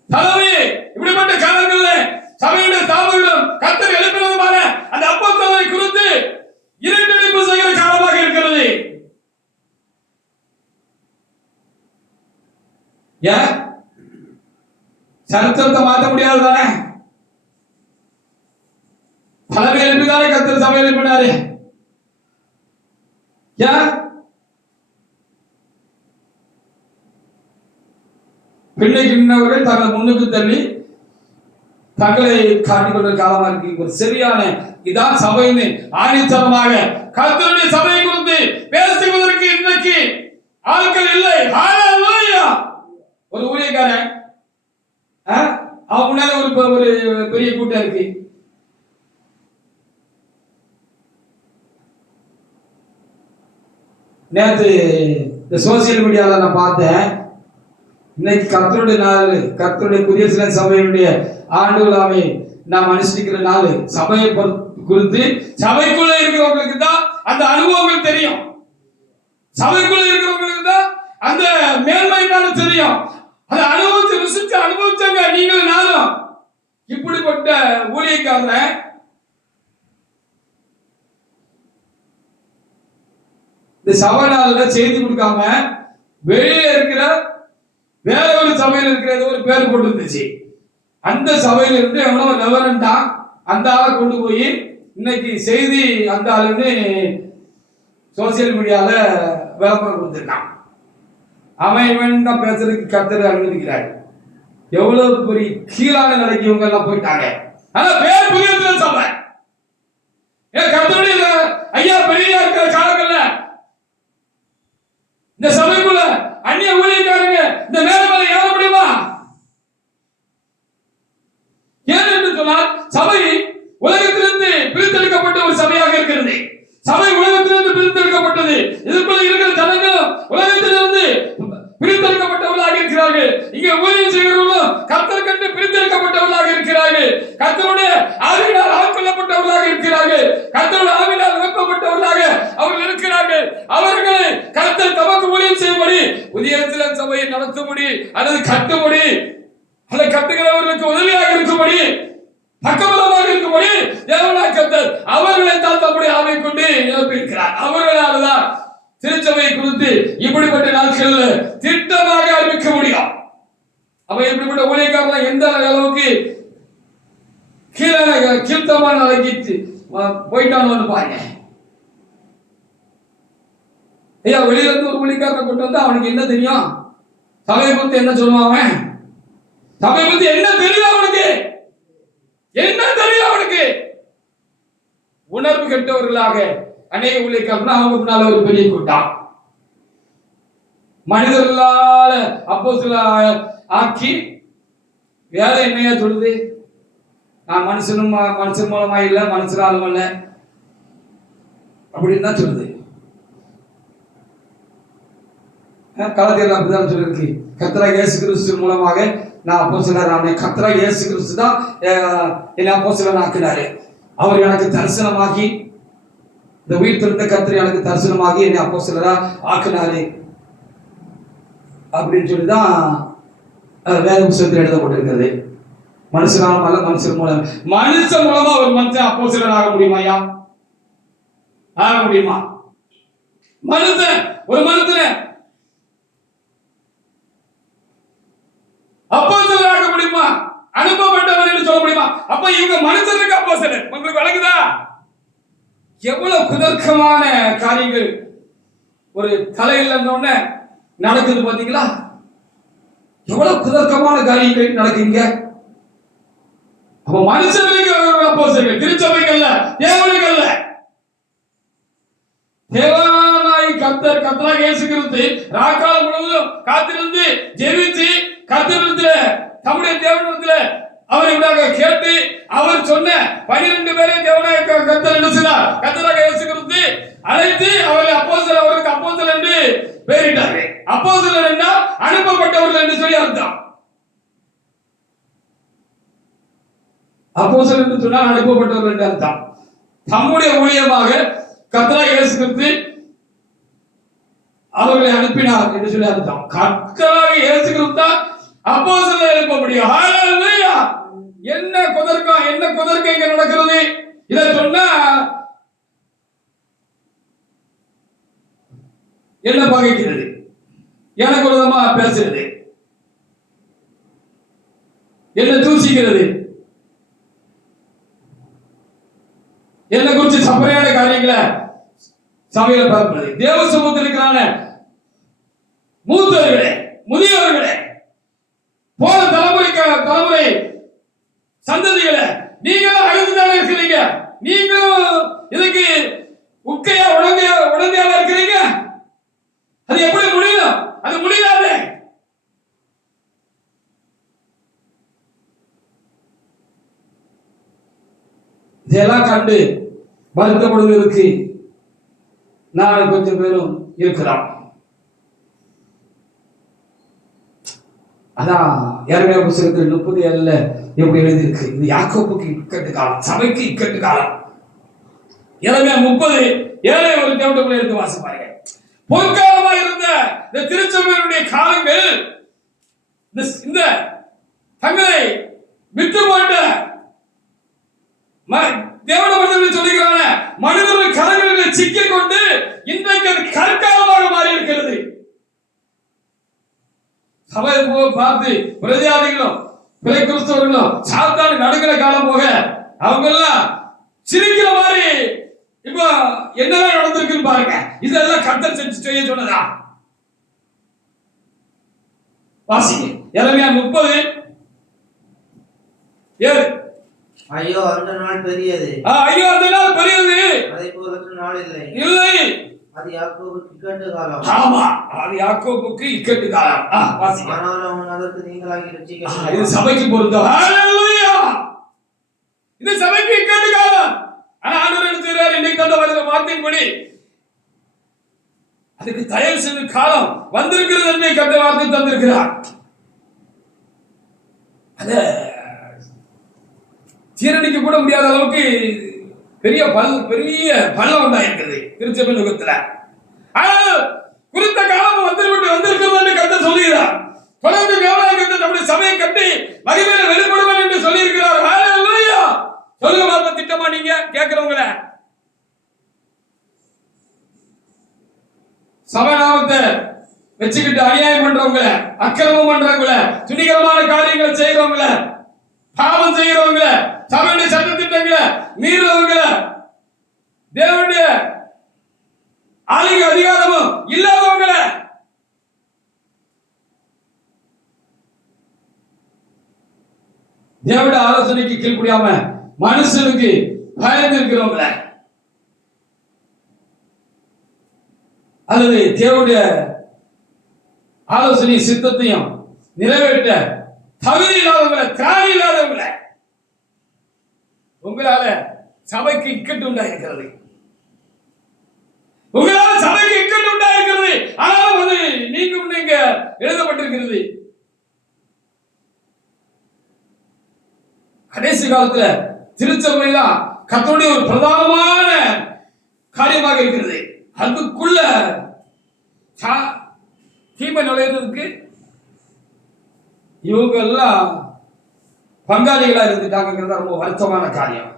தலைமை இப்படிப்பட்ட காலங்களில் சபையுடைய தாமதம் கர்த்தர் எழுப்பினதுமான அந்த அப்போஸ்தலரை குறித்து இருட்டடிப்பு செய்கிற காலமாக இருக்கிறது. ஏன் சரித்திரத்தை மாற்ற முடியாது தானே? தலைமை எழுப்பிதானே கர்த்தர் சபை எழுப்பினாரு. ஏன் பின்னைக்கு நின்றவர்கள் தங்களை முன்னுக்கு தள்ளி தங்களை காட்டிக் கொண்ட காலமா இருக்கு. ஒரு சரியான இதான் சபைன்னு ஆணித்தரமாக கர்த்தருடைய சபையை குறித்து பேசுவதற்கு இன்றைக்கு ஆட்கள் இல்லை. ஹalleluya. ஒரு ஊழியக்காரன் அவன் முன்னால ஒரு பெரிய கூட்டம் இருக்கு. நேற்று இந்த சோசியல் மீடியால நான் பார்த்தேன். இன்னைக்கு கர்த்தருடைய நாள், கர்த்தருடைய புதிய சில சபையுடைய ஆண்டு விழாவை நாம் அனுஷ்டிக்கிற நாள். சபையை குறித்து சபைக்குள்ள இருக்கிறவங்களுக்கு தான் அந்த அனுபவங்கள் தெரியும். சபைக்குள்ள இருக்கிறவங்களுக்கு தான் அந்த மேன்மை தெரியும். அந்த அனுபவத்தை ருசிச்சு அனுபவிச்சாங்க நீங்களும் நானும். இப்படிப்பட்ட ஊழியக்காரன் இந்த சபை நாள்ல செய்தி கொடுக்காம வெளியே இருக்கிற வேற ஒரு சபையில் இருக்கிறது ஒரு பேர் போட்டு இருந்துச்சு. அந்த சபையில இருந்து எவ்வளவு ரெவரண்டா அந்த ஆளை கொண்டு போய் இன்னைக்கு செய்தி அந்த ஆளுன்னு சோசியல் மீடியால விளம்பரம் கொடுத்திருக்கான். அவன் இவன் தான் பேசுறதுக்கு கர்த்தர் அனுமதிக்கிறார். எவ்வளவு பெரிய கீழான நிலைக்கு இவங்க எல்லாம் போயிட்டாங்க. ஆனா பேர் புதிய சபை கர்த்தருடைய ஐயா பெரிய இருக்கிற காலங்கள்ல இந்த சபைக்குள்ள அந்நிய ஊழியக்காரங்க இந்த மேல ஏற முடியுமா? ஏன் என்று சொன்னால் சபை உலகத்திலிருந்து பிரித்தெடுக்கப்பட்ட ஒரு சபையாக இருக்கிறது. சபை உலகத்திலிருந்து பிரித்தெடுக்கப்பட்டது. இதுக்குள்ள இருக்கிற ஜனங்கள் உலகத்திலிருந்து பிரித்தெடுக்கப்பட்டவர்களாக இருக்கிறார்கள். இங்கே ஊழியம் செய்கிறவர்களும் கர்த்தர் கண்டு பிரித்தெடுக்கப்பட்டவர்களாக இருக்கிறார்கள். கர்த்தருடைய ஆவியினால் ஆட்கொள்ளப்பட்டவர்களாக இருக்கிறார்கள். கர்த்தருடைய ஆவியினால் நிரப்பப்பட்டவர்களாக அவர்கள் இருக்கிறார்கள். அவர்களை கர்த்தர் தமக்கு ஊழியம் செய்யும்படி புதிய சபையை நடத்தும்படி அல்லது கட்டும்படி அல்லது கட்டுகிறவர்களுக்கு உதவியாக இருக்கும்படி பக்கபலமாக இருக்கும்படி தேவனாய் கர்த்தர் அவர்களை தான் தம்முடைய ஆவியை கொண்டு நிரப்பியிருக்கிறார். அவர்களால்தான் திருச்சபையை குறித்து இப்படிப்பட்ட நாட்களில் திட்டமாக அறிவிக்க முடியும். அப்ப இப்படிப்பட்ட ஊழியக்காரர்கள் எந்த அளவுக்கு கீழ்த்தமான நிலைக்கு போயிட்டான்னு பாருங்க. ஐயா வெளியில இருந்து ஒரு ஊழியக்காரனை கொண்டு வந்தா அவனுக்கு என்ன தெரியும்? சபையை குறித்து என்ன சொல்லுவாங்க? சபையை பத்தி என்ன தெரியும் அவனுக்கு? என்ன தெரியும் அவனுக்கு? உணர்வு கெட்டவர்களாக அநேக ஊழியக்காரர்கள் அவங்க முன்னால ஒரு பெரிய கூட்டம் மனிதர்களால அப்போஸ்தலர் ஆக்கி வேற என்னையா சொல்லுது? நான் மனுஷன் மூலமா இல்ல மனுஷராலும் அல்ல அப்படின்னு தான் சொல்லுது. கலாத்தியர் அப்படிதான் சொல்லிருக்கு. கர்த்தராகிய இயேசு கிறிஸ்து மூலமாக நான் அப்போஸ்தலர் ஆனேன். கர்த்தராகிய இயேசு கிறிஸ்து தான் என்னை அப்போஸ்தலர் ஆக்கினாரு. அவர் எனக்கு தரிசனமாகி இந்த உயிர் திறந்த கர்த்தர் எனக்கு தரிசனமாகி என்னை அப்போஸ்தலரா ஆக்கினாரு அப்படின்னு சொல்லிதான் வேத புத்தகத்தில் எழுதப்பட்டிருக்கிறது. மனுஷனாலும் அல்ல மனுஷன் மூலமா ஒரு மனுஷன் அப்போஸ்தலர் ஆக முடியுமாயா? ஆக முடியுமா? ஒரு மனுஷனை அப்போஸ்தலர் ஆக முடியுமா? அனுப்பப்பட்டவர் என்று சொல்ல முடியுமா? அப்ப இவங்க மனுஷனுக்கு அப்போஸ்தலர். உங்களுக்கு விளங்குதா? எவ்வளவு குதர்க்கமான காரியங்கள் ஒரு தலையில் இருந்தோடனே நடக்குது பாத்தீங்களா? எவ்வளவு குதர்க்கமான காரியங்கள் நடக்குங்க. அப்ப மனுஷனுக்கு அப்போஸ்தலர், திருச்சபைகள்ல தேவனுக்கல்ல. தேவனாய் கர்த்தர் கர்த்தராகிய இயேசு கிறிஸ்து ராக்காலம் முழுவதும் காத்திருந்து ஜெபிச்சு கர்த்தரிடத்துல தம்முடைய தேவனிடத்துல அவர் இவராக கேட்டு அவர் சொன்ன 12 பேரை தேவனாய் கர்த்தர் என்ன செய்தார்? கர்த்தராகிய இயேசு கிறிஸ்து அழைத்து அவரை அப்போஸ்தலர், அவருக்கு அப்போஸ்தலர் என்று பெயரிட்டார்கள். அப்போஸ்தலர் என்றால் அனுப்பப்பட்டவர்கள் என்று சொல்லி அர்த்தம். அப்போஸ்தலர் என்று சொன்னால் அனுப்பப்பட்டவர்கள் என்று அர்த்தம். தம்முடைய ஊழியமாக கர்த்தராகிய இயேசு கிறிஸ்து அவர்களை அனுப்பினார் என்று சொல்லி அர்த்தம். கர்த்தராகிய இயேசு கிறிஸ்து அப்போஸ்தலரை எழுப்ப முடியும். ஹalleluya! என்ன குதர்க்கம் இங்க நடக்கிறது? இத சொன்னா என்ன பகைக்கிறது, எனக்கு விரோதமா பேசுறது, என்ன தூசிக்கிறது, என்ன குறிச்சு சப்பரையான காரியங்களை சபையில பார்ப்பது. தேவ சமூகத்தில் இருக்கிறான மூத்தவர்களே, முதியவர்களே, போன தலைமுறை சந்ததிகளை நீங்களும் அழுதுதானே இருக்கிறீங்க. நீங்களும் இதுக்கு உட்கையா உடந்தையாக இருக்கிறீங்க. அது எப்படி முடியும்? அது முடியாது. இதெல்லாம் கண்டு வருத்தப்படுவதற்கு நான் கொஞ்சம் பேரும் இருக்கிறோம். அதான் எரேமியா புத்தகத்தில் 37 எப்படி எழுதியிருக்கு, இது யாக்கோபுக்கு இக்கட்டு காலம், சபைக்கு இக்கட்டு காலம். எரேமியா 30:7 ஒரு தேவனுடைய எடுத்து வாசிப்பாருங்க. பொற்காலமா இருந்த இந்த திருச்சபையினுடைய காலங்கள் இந்த தங்களை விட்டு போட்ட தேவன மனிதர்கள் சொல்லுகிறான மனிதர்கள் கரங்களில் சிக்கிக் கொண்டு இன்றைக்கு அது கற்காலமாக மாறி இருக்கிறது. சபை பார்த்து பிரஜாதிகளும் பிற கிறிஸ்தவர்களும் சாத்தான் நடுக்கிற காலம் போக அவங்க எல்லாம் சிரிக்கிற மாதிரி இப்ப என்னெல்லாம் நடந்திருக்குன்னு பாருங்க. இதெல்லாம் கர்த்தர் செய்ய சொன்னதா? வாசிங்க எரேமியா 30:7. ஐயோ அந்த நாள் பெரியது, ஐயோ அந்த நாள் பெரியது, அதை போல நாள் இல்லை. அது யாக்கோபுக்கு இக்கட்டு காலம். ஆமா, அது யாக்கோபுக்கு இக்கட்டு காலம். வாசிங்க. ஆனாலும் அவன் அதற்கு நீங்களாகி ரட்சிக்கப்பட்டார். இது சபைக்கு பொருத்தம். ஹalleluya! இது சபைக்கு இக்கட்டு காலம். ஆனா ஆண்டவர் என்ன செய்றார்? இன்னைக்கு தந்த வார்த்தையின்படி அதுக்கு தயவு செய்து காலம் வந்திருக்கிறது என்று கர்த்தர் வார்த்தை தந்திருக்கிறார். அத ஜீரணிக்க கூட முடியாத அளவுக்கு பெரிய பள்ளம் உண்டாயிருக்கிறது திருச்சபை யுகத்துல. ஆனால் குறித்த காலம் வந்திருக்கிறது என்று கர்த்தர் சொல்லுகிறார். தொடர்ந்து தேவனாகிய நம்முடைய சபையை கட்டி மகிமையில வெளிப்படுவார் என்று சொல்லி இருக்கிறார். ஹalleluya! சொல்லுங்க பாப்பா, திட்டமா நீங்க கேட்கிறவங்கள சபை நாமத்தை வச்சுக்கிட்டு அநியாயம் பண்றவங்கள, அக்கிரமம் பண்றவங்கள, துணிகரமான காரியங்களை செய்யறவங்கள, பாவம் செய்யறவங்கள, சபையுடைய சட்ட திட்டங்களை மீறவங்கள, தேவனுடைய ஆளுகை அதிகாரமும் இல்லாதவங்கள தேவனுடைய ஆலோசனைக்கு கீழ்ப்படியாம மனுஷனுக்கு பயந்து இருக்கிறவங்கள அல்லது தேவனுடைய ஆலோசனை சித்தத்தையும் நிறைவேற்ற தகுதி இல்லாதவங்கள, திராணி இல்லாதவங்கள உங்களால சபைக்கு இக்கட்டு உண்டாயிருக்கிறது. உங்களால சபைக்கு இக்கட்டு உண்டாயிருக்கிறது. ஆனாலும் அது நீங்க எழுதப்பட்டிருக்கிறது. கடைசி காலத்துல திருச்சபை தான் கர்த்தருடைய ஒரு பிரதானமான காரியமாக இருக்கிறது. அதுக்குள்ள தீமை நுழைறதுக்கு இவங்க எல்லாம் பங்காளிகளா இருந்துட்டாங்கிறது ரொம்ப வருத்தமான காரியம்.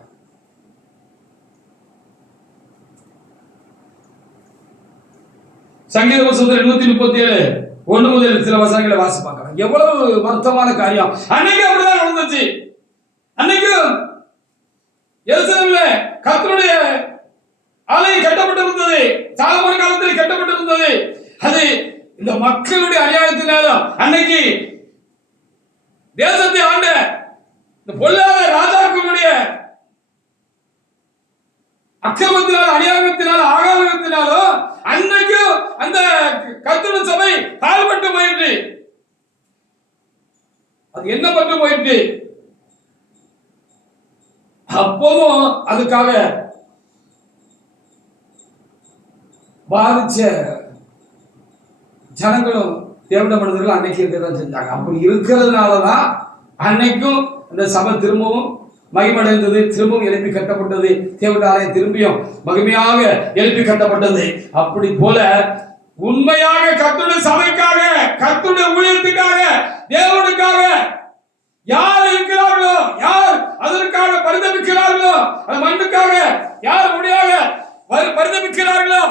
சங்கீத புத்தகத்தில் 137:1 முதல் சில வசனங்களை வாசி பார்க்கலாம். எவ்வளவு வருத்தமான காரியம். அன்னைக்கு அப்படிதான் நடந்துச்சு. அன்னைக்கு எருசலேம்ல கர்த்தருடைய ஆலயம் கட்டப்பட்டிருந்தது. சாலமோன் காலத்தில் கட்டப்பட்டிருந்தது. அது இந்த மக்களுடைய அநியாயத்தினாலும் அன்னைக்கு தேசத்தை ஆண்ட இந்த பொல்லாத ராஜாக்களுடைய அக்கிரமத்தினாலும் அநியாயத்தினாலும் ஆகாரத்தினாலும் அன்னைக்கு அந்த கர்த்தருடைய சபை பாழ்பட்டு போயிட்டு அது என்ன பட்டு போயிட்டு அப்பவும் அதுக்காக பாதிச்ச ஜனங்களும் தேவன மனிதர்கள் அன்னைக்கு இருக்கதான் செஞ்சாங்க. அப்படி இருக்கிறதுனாலதான் அன்னைக்கும் இந்த சபை திரும்பவும் மகிமடைந்தது, திரும்பவும் எழுப்பி கட்டப்பட்டது. தேவனுடைய ஆலயம் திரும்பியும் மகிமையாக எழுப்பி கட்டப்பட்டது. அப்படி போல உண்மையாக கர்த்தருடைய சபைக்காக, கர்த்தருடைய ஊழியத்துக்காக, தேவனுக்காக யார் இருக்கிறார்களோ, யார் அதற்காக பரிதபிக்கிறார்களோ, அந்த மண்ணுக்காக யார் முடியாக பரிதபிக்கிறார்களோ,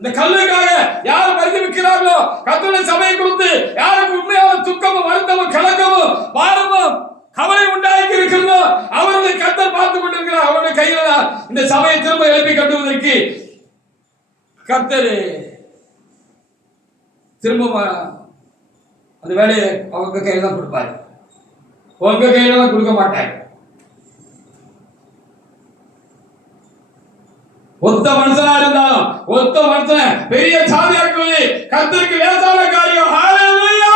அந்த கல்லுக்காக யார் பரிதபிக்கிறார்களோ, கர்த்தருடைய சபையை கொடுத்து யாருக்கு உண்மையான துக்கமும் வருத்தமும் கலக்கமும் பாரமும் கவலை உண்டாக்கி இருக்கிறதோ அவர்களை கர்த்தர் பார்த்து கொண்டிருக்கிறார். அவருடைய கையில தான் இந்த சபையை திரும்ப எழுப்பி கட்டுவதற்கு கர்த்தர் திரும்ப அந்த வேலையை அவங்க கையில தான் கொடுப்பாரு. உங்க கையில தான் கொடுக்க மாட்டாங்க. ஒத்த மனுஷனா இருந்தாலும், ஒத்த மனுஷன் பெரிய சாதியாக்குவது கர்த்தருக்கு லேசான காரியம். ஹalleluya!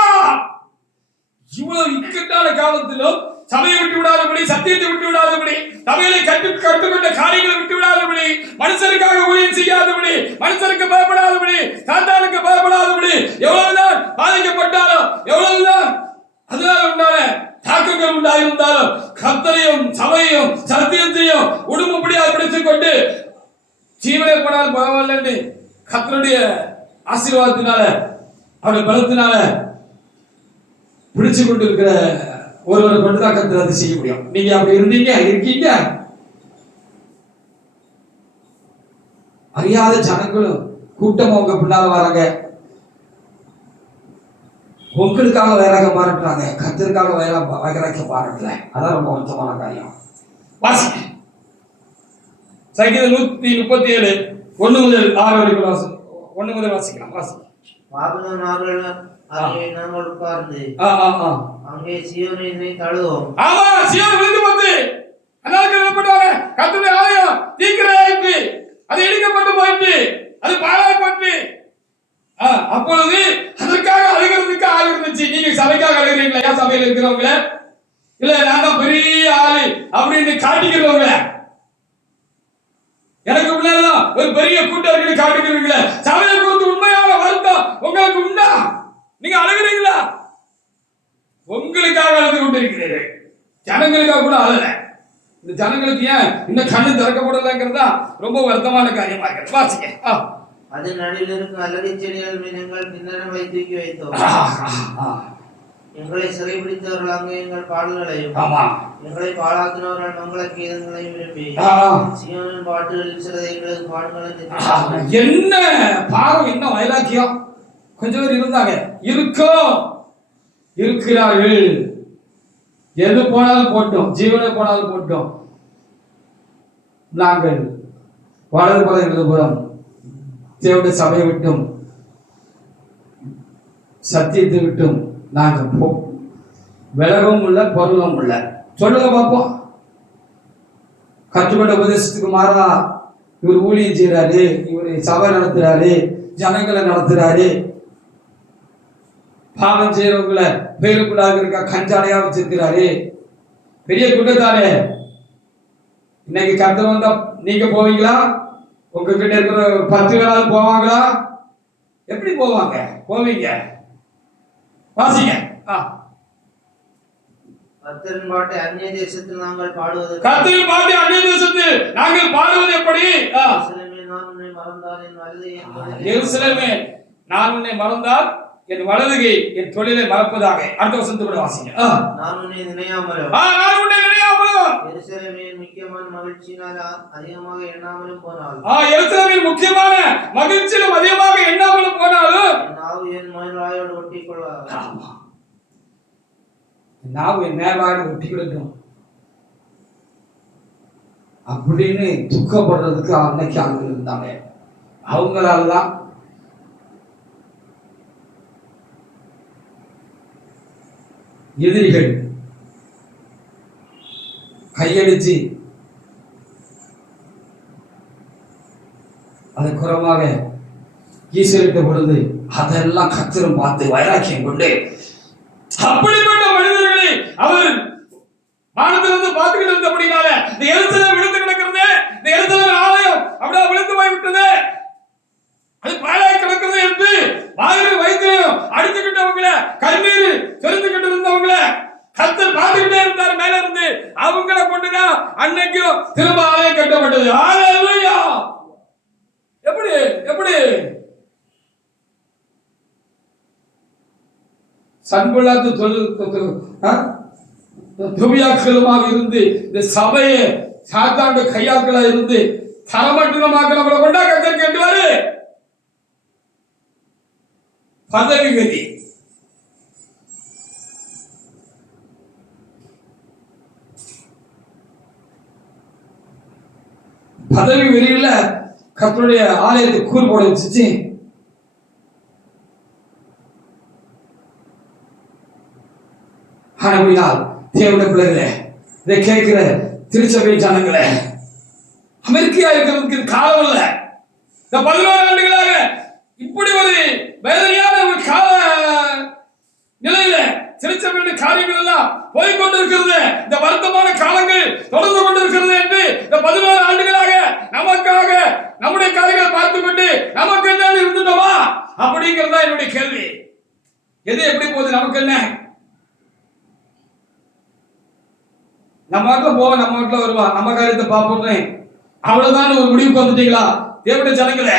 இவ்வளவு இக்கட்டான காலத்திலும் சபையை விட்டு விடாதபடி, சத்தியத்தை விட்டு விடாதபடி, சபையை கட்டுக்கொண்ட காரியங்களை விட்டு விடாதபடி, மனுஷருக்காக ஊழியம் செய்யாதபடி, மனுஷருக்கு பயப்படாதபடி, சாத்தானுக்கு பயப்படாதபடி, எவ்வளவுதான் பாதிக்கப்பட்டாலும், எவ்வளவுதான் அதனால உண்டான தாக்கங்கள் உண்டாயிருந்தாலும் கர்த்தரையும் சபையையும் சத்தியத்தையும் உடும்படியா பிடித்துக் கொண்டு ஜீவனை போனாலும் பரவாயில்லை, கர்த்தருடைய ஆசீர்வாதத்தினால, அவருடைய பலத்தினால பிடிச்சு கொண்டு இருக்கிற ஒருவரை கொண்டுதான் கர்த்தர் அதை செய்ய முடியும். நீங்க அப்படி இருக்கீங்க. அறியாத ஜனங்களும் கூட்டமா உங்க பின்னால வராங்க. உங்களுக்காக வேறாக மாறட்டுறாங்க, கர்த்தருக்காக வேறாக மாறட்டல. அதான் ரொம்ப வருத்தமான காரியம். வாசிக்க சங்கீதம் 137 1 முதல் 6 வரைக்கும் 1 முதல் வாசிக்கலாம். வாசிக்க பாபிலோன் நாடுகள் அங்கே நாங்கள் உட்கார்ந்து அங்கே சீயோனை தழுவோம். ஆமா, சீயோன் விழுந்து போச்சு. அதாவது எழுப்பட்டாங்க, கர்த்தருடைய ஆலயம் தீக்கிரையாயிற்று, அது இடிக்கப்பட்டு போயிற்று, அது பாழாய்ப்பட்டு. அப்பொழுது அதற்காக அழுகிறதுக்கு ஆள் இருந்துச்சு. நீங்க சபைக்காக அழுகிறீங்களா? ஏன் சபையில் இருக்கிறவங்கள இல்ல நான் தான் பெரிய ஆளு அப்படின்னு காட்டிக்கிறவங்கள, எனக்கு முன்னால்தான் ஒரு பெரிய கூட்டத்தில் காட்டுகிறீங்களே, சபையை குறித்து உண்மையான வருத்தம் உங்களுக்கு உண்டா? நீங்க அழுகிறீங்களா? உங்களுக்காக அழுது கொண்டிருக்கிறீர்கள், ஜனங்களுக்காக கூட அழல. இந்த ஜனங்களுக்கு ஏன் இன்னும் கண்ணு திறக்கப்படலைங்கிறதா ரொம்ப வருத்தமான காரியமா இருக்கு. வாசிக்க அது நடுவில் இருக்கும் அலரி செடிகள் மீது எங்கள் கிண்ணறங்களை தூக்கி வைத்தோம். எங்களை சிறைபிடித்தவர்கள் அங்கே எங்கள் பாடல்களையும், எங்களை பாழாக்கினவர்கள் மங்கள கீதங்களையும் விரும்பி சீயோனின் பாட்டுகளில் சிலதை எங்களது பாடுகளை. என்ன பாரம், என்ன வைராக்கியம்! கொஞ்சம் பேர் இருந்தாங்க, இருக்கிறார்கள். எது போனாலும் போட்டோம், ஜீவனை போனாலும் போட்டோம், நாங்கள் வலது புறம் இடது புறம் தேவனுடைய சபையை விட்டும் சத்தியத்தை விட்டும் நாங்கள் விலகவும் உள்ள பொருளும் உள்ள. சொல்லுங்க பார்ப்போம். கற்றுக்கொண்ட உபதேசத்துக்கு மாறா இவர் ஊழியம் செய்யறாரு, இவர் சபை நடத்துறாரு, ஜனங்களை நடத்துறாரு, பாவம் செய்யறவங்களை பேருக்குள்ளாக இருக்க கஞ்சாலையா வச்சிருக்கிறாரு, பெரிய குற்றத்தாரே. இன்னைக்கு கர்த்தர் வந்தா நீங்க போவீங்களா? உங்ககிட்ட இருக்கிற 10 பேராவது போவாங்களா? எப்படி போவாங்க? போவீங்க. வாசிங்க. கர்த்தரின் பாட்டை அந்நிய தேசத்தில் நாங்கள் பாடுவது, கர்த்தரின் பாட்டை அந்நிய தேசத்தில் நாங்கள் பாடுவது எப்படி? எருசலேமே, நான் உன்னை மறந்தால் என் வலதுகை என் தொழிலை மறப்பதாக. அடுத்த வசனத்தை கூட வாசிங்க. நான் உன்னை நினையாமலும், நான் உன்னை நினையாமலும், எருசலேமின் முக்கியமான மகிழ்ச்சியினால் அதிகமாக எண்ணாமலும் போனாலும், எருசலேமின் முக்கியமான மகிழ்ச்சியிலும் அதிகமாக எண்ணாமலும் போனாலும் நாவு என் மேல்வாயோடு ஒட்டிக் கொள்வார். நாவு என் மேல்வாயோடு ஒட்டி கொள்ளட்டும் அப்படின்னு துக்கப்படுறதுக்கு அன்னைக்கு அங்க இருந்தாங்க. அவங்களாலதான் எதிரிகள் கையடிச்சு அதை குறமாக ஈஸ்வரிட்ட பொழுது அதெல்லாம் கத்திரம் பார்த்து வைராக்கியம் கொண்டு அப்படிப்பட்ட மனிதர்களை அவர் வானத்திலிருந்து பார்த்துக்கிட்டு இருந்தபடினால இந்த எருசலேம் விழுந்து கிடக்கிறது, இந்த எருசலேம் ஆலயம் அப்படியே விழுந்து போய் விட்டது, அது பாழாய் கிடக்கிறது என்று வாயில் வைத்தியம் அடிச்சுக்கிட்டவங்கள, கண்ணீர் தெரிந்துகிட்டு இருந்தவங்கள கர்த்தர் பார்த்துக்கிட்டே இருந்தார். மேல இருந்து அவங்கள கொண்டு எப்படி எப்படி சன்புலாத்து துபியாக்களுமாக இருந்து இந்த சபையை சாத்தாண்ட கையாக்களா இருந்து தரமட்டமாக நம்மளை கொண்டா கத்தர் கேட்டுவாரு. பதவி வெறி, பதவி வெறியில கர்த்தருடைய ஆலயத்தை கூர் போட வச்சுச்சு. ஆனபடியால் தேவனுடைய பிள்ளைகளே, இதை கேட்கிற திருச்சபை ஜனங்களே, அமெரிக்கா இருக்கிறதுக்கு காலம் இல்ல. இந்த 11 ஆண்டுகளாக இப்படி ஒரு வேதனையான ஒரு கால நிலையில திருச்சபையுடைய காரியங்கள் எல்லாம் போய்கொண்டிருக்கிறது. இந்த வருத்தமான காலங்கள் தொடர்ந்து கொண்டிருக்கிறது என்று இந்த 11 ஆண்டுகளாக நமக்காக நம்முடைய காரியங்களை பார்த்து கொண்டு நமக்கு என்ன இருந்துட்டோமா அப்படிங்கிறதா என்னுடைய கேள்வி. எது எப்படி போகுது, நமக்கு என்ன? நம்ம வீட்டுல போவோம், நம்ம வீட்டுல வருவான், நம்ம காரியத்தை பார்ப்போம், அவ்வளவுதான் ஒரு முடிவுக்கு வந்துட்டீங்களா தேவனுடைய ஜனங்களே?